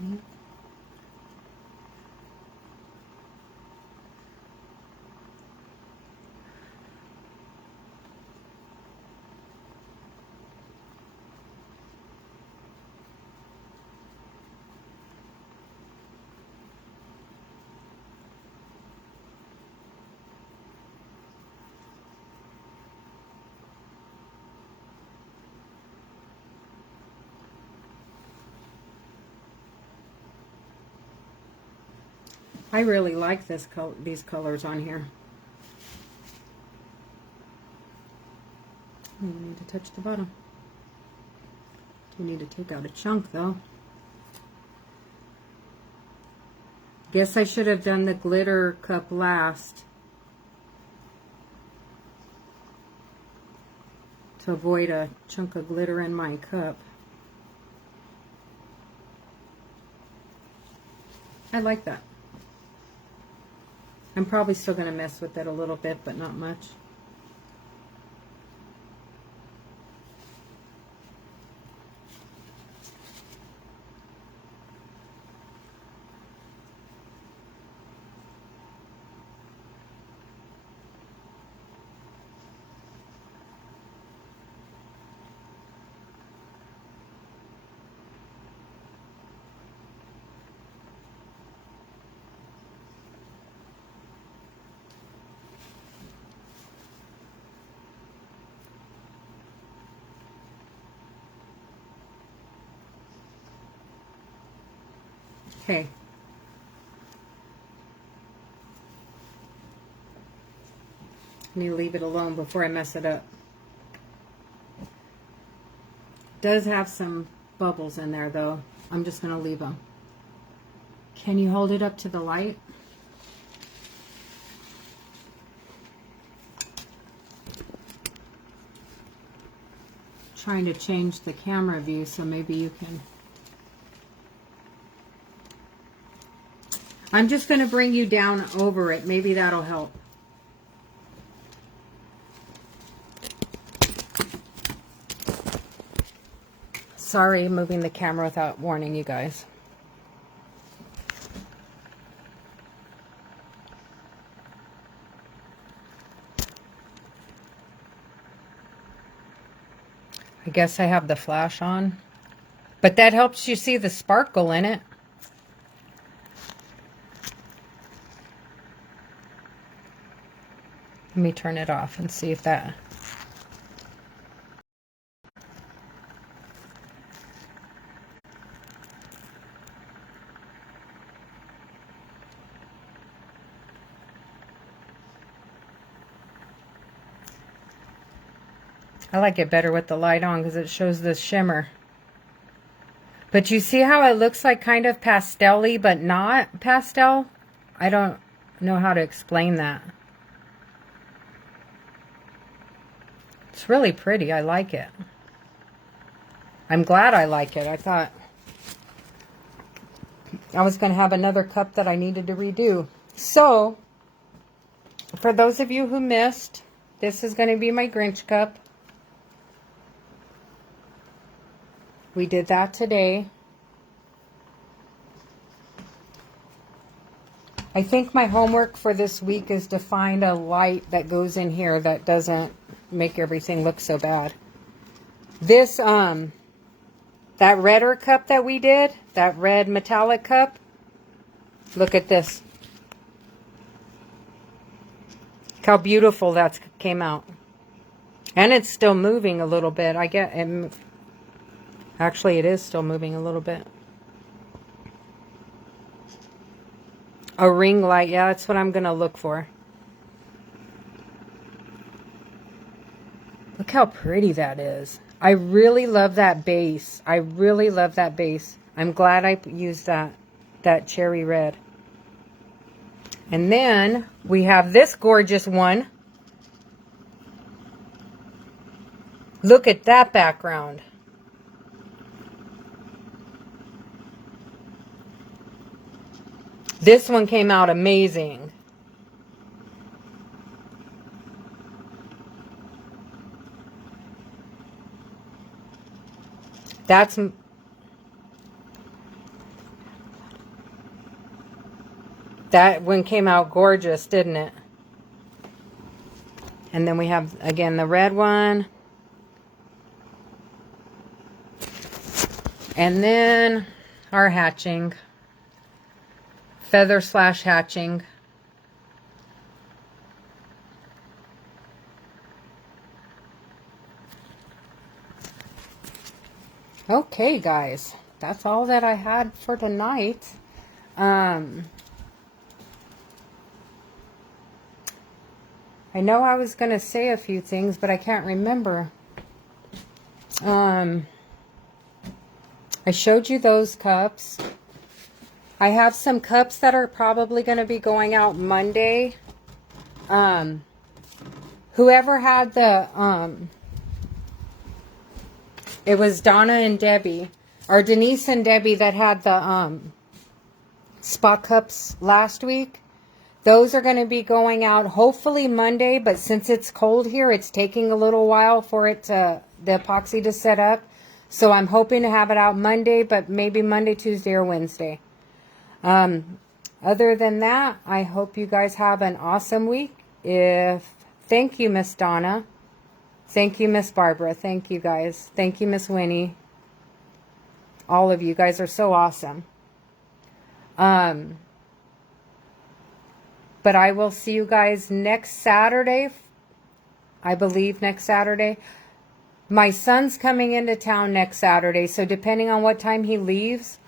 Okay. I really like these colors on here. You need to touch the bottom. You need to take out a chunk though. Guess I should have done the glitter cup last to avoid a chunk of glitter in my cup. I like that. I'm probably still going to mess with it a little bit, but not much. Okay. I need to leave it alone before I mess it up. It does have some bubbles in there though. I'm just going to leave them. Can you hold it up to the light? Trying to change the camera view so maybe you can. I'm just going to bring you down over it. Maybe that'll help. Sorry, moving the camera without warning you guys. I guess I have the flash on. But that helps you see the sparkle in it. Let me turn it off and see if that... I like it better with the light on because it shows the shimmer. But you see how it looks like kind of pastel-y, but not pastel? I don't know how to explain that. It's really pretty. I like it. I'm glad I like it. I thought I was going to have another cup that I needed to redo. So, for those of you who missed, this is going to be my Grinch cup. We did that today. I think my homework for this week is to find a light that goes in here that doesn't make everything look so bad. This, that redder cup that we did, that red metallic cup, look at this. Look how beautiful that came out. And it's still moving a little bit. Actually, it is still moving a little bit. A ring light. Yeah, that's what I'm going to look for. Look how pretty that is. I really love that base. I really love that base. I'm glad I used that cherry red. And then we have this gorgeous one. Look at that background. This one came out amazing. That one came out gorgeous, didn't it? And then we have, again, the red one. And then our hatching. Feather slash hatching. Okay, guys. That's all that I had for tonight. I know I was going to say a few things, but I can't remember. I showed you those cups. I have some cups that are probably going to be going out Monday. Whoever had the, it was Donna and Debbie, or Denise and Debbie that had the spot cups last week. Those are going to be going out hopefully Monday, but since it's cold here, it's taking a little while for it to, the epoxy to set up. So I'm hoping to have it out Monday, but maybe Monday, Tuesday, or Wednesday. Other than that, I hope you guys have an awesome week. Thank you, Miss Donna. Thank you, Miss Barbara. Thank you, guys. Thank you, Miss Winnie. All of you guys are so awesome. But I will see you guys next Saturday. I believe next Saturday. My son's coming into town next Saturday, so depending on what time he leaves,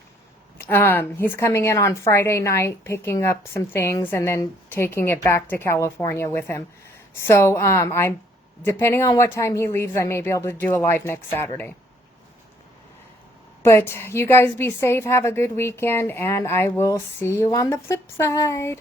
he's coming in on Friday night, picking up some things, and then taking it back to California with him. So I'm depending on what time he leaves, I may be able to do a live next Saturday. But you guys be safe, have a good weekend, and I will see you on the flip side.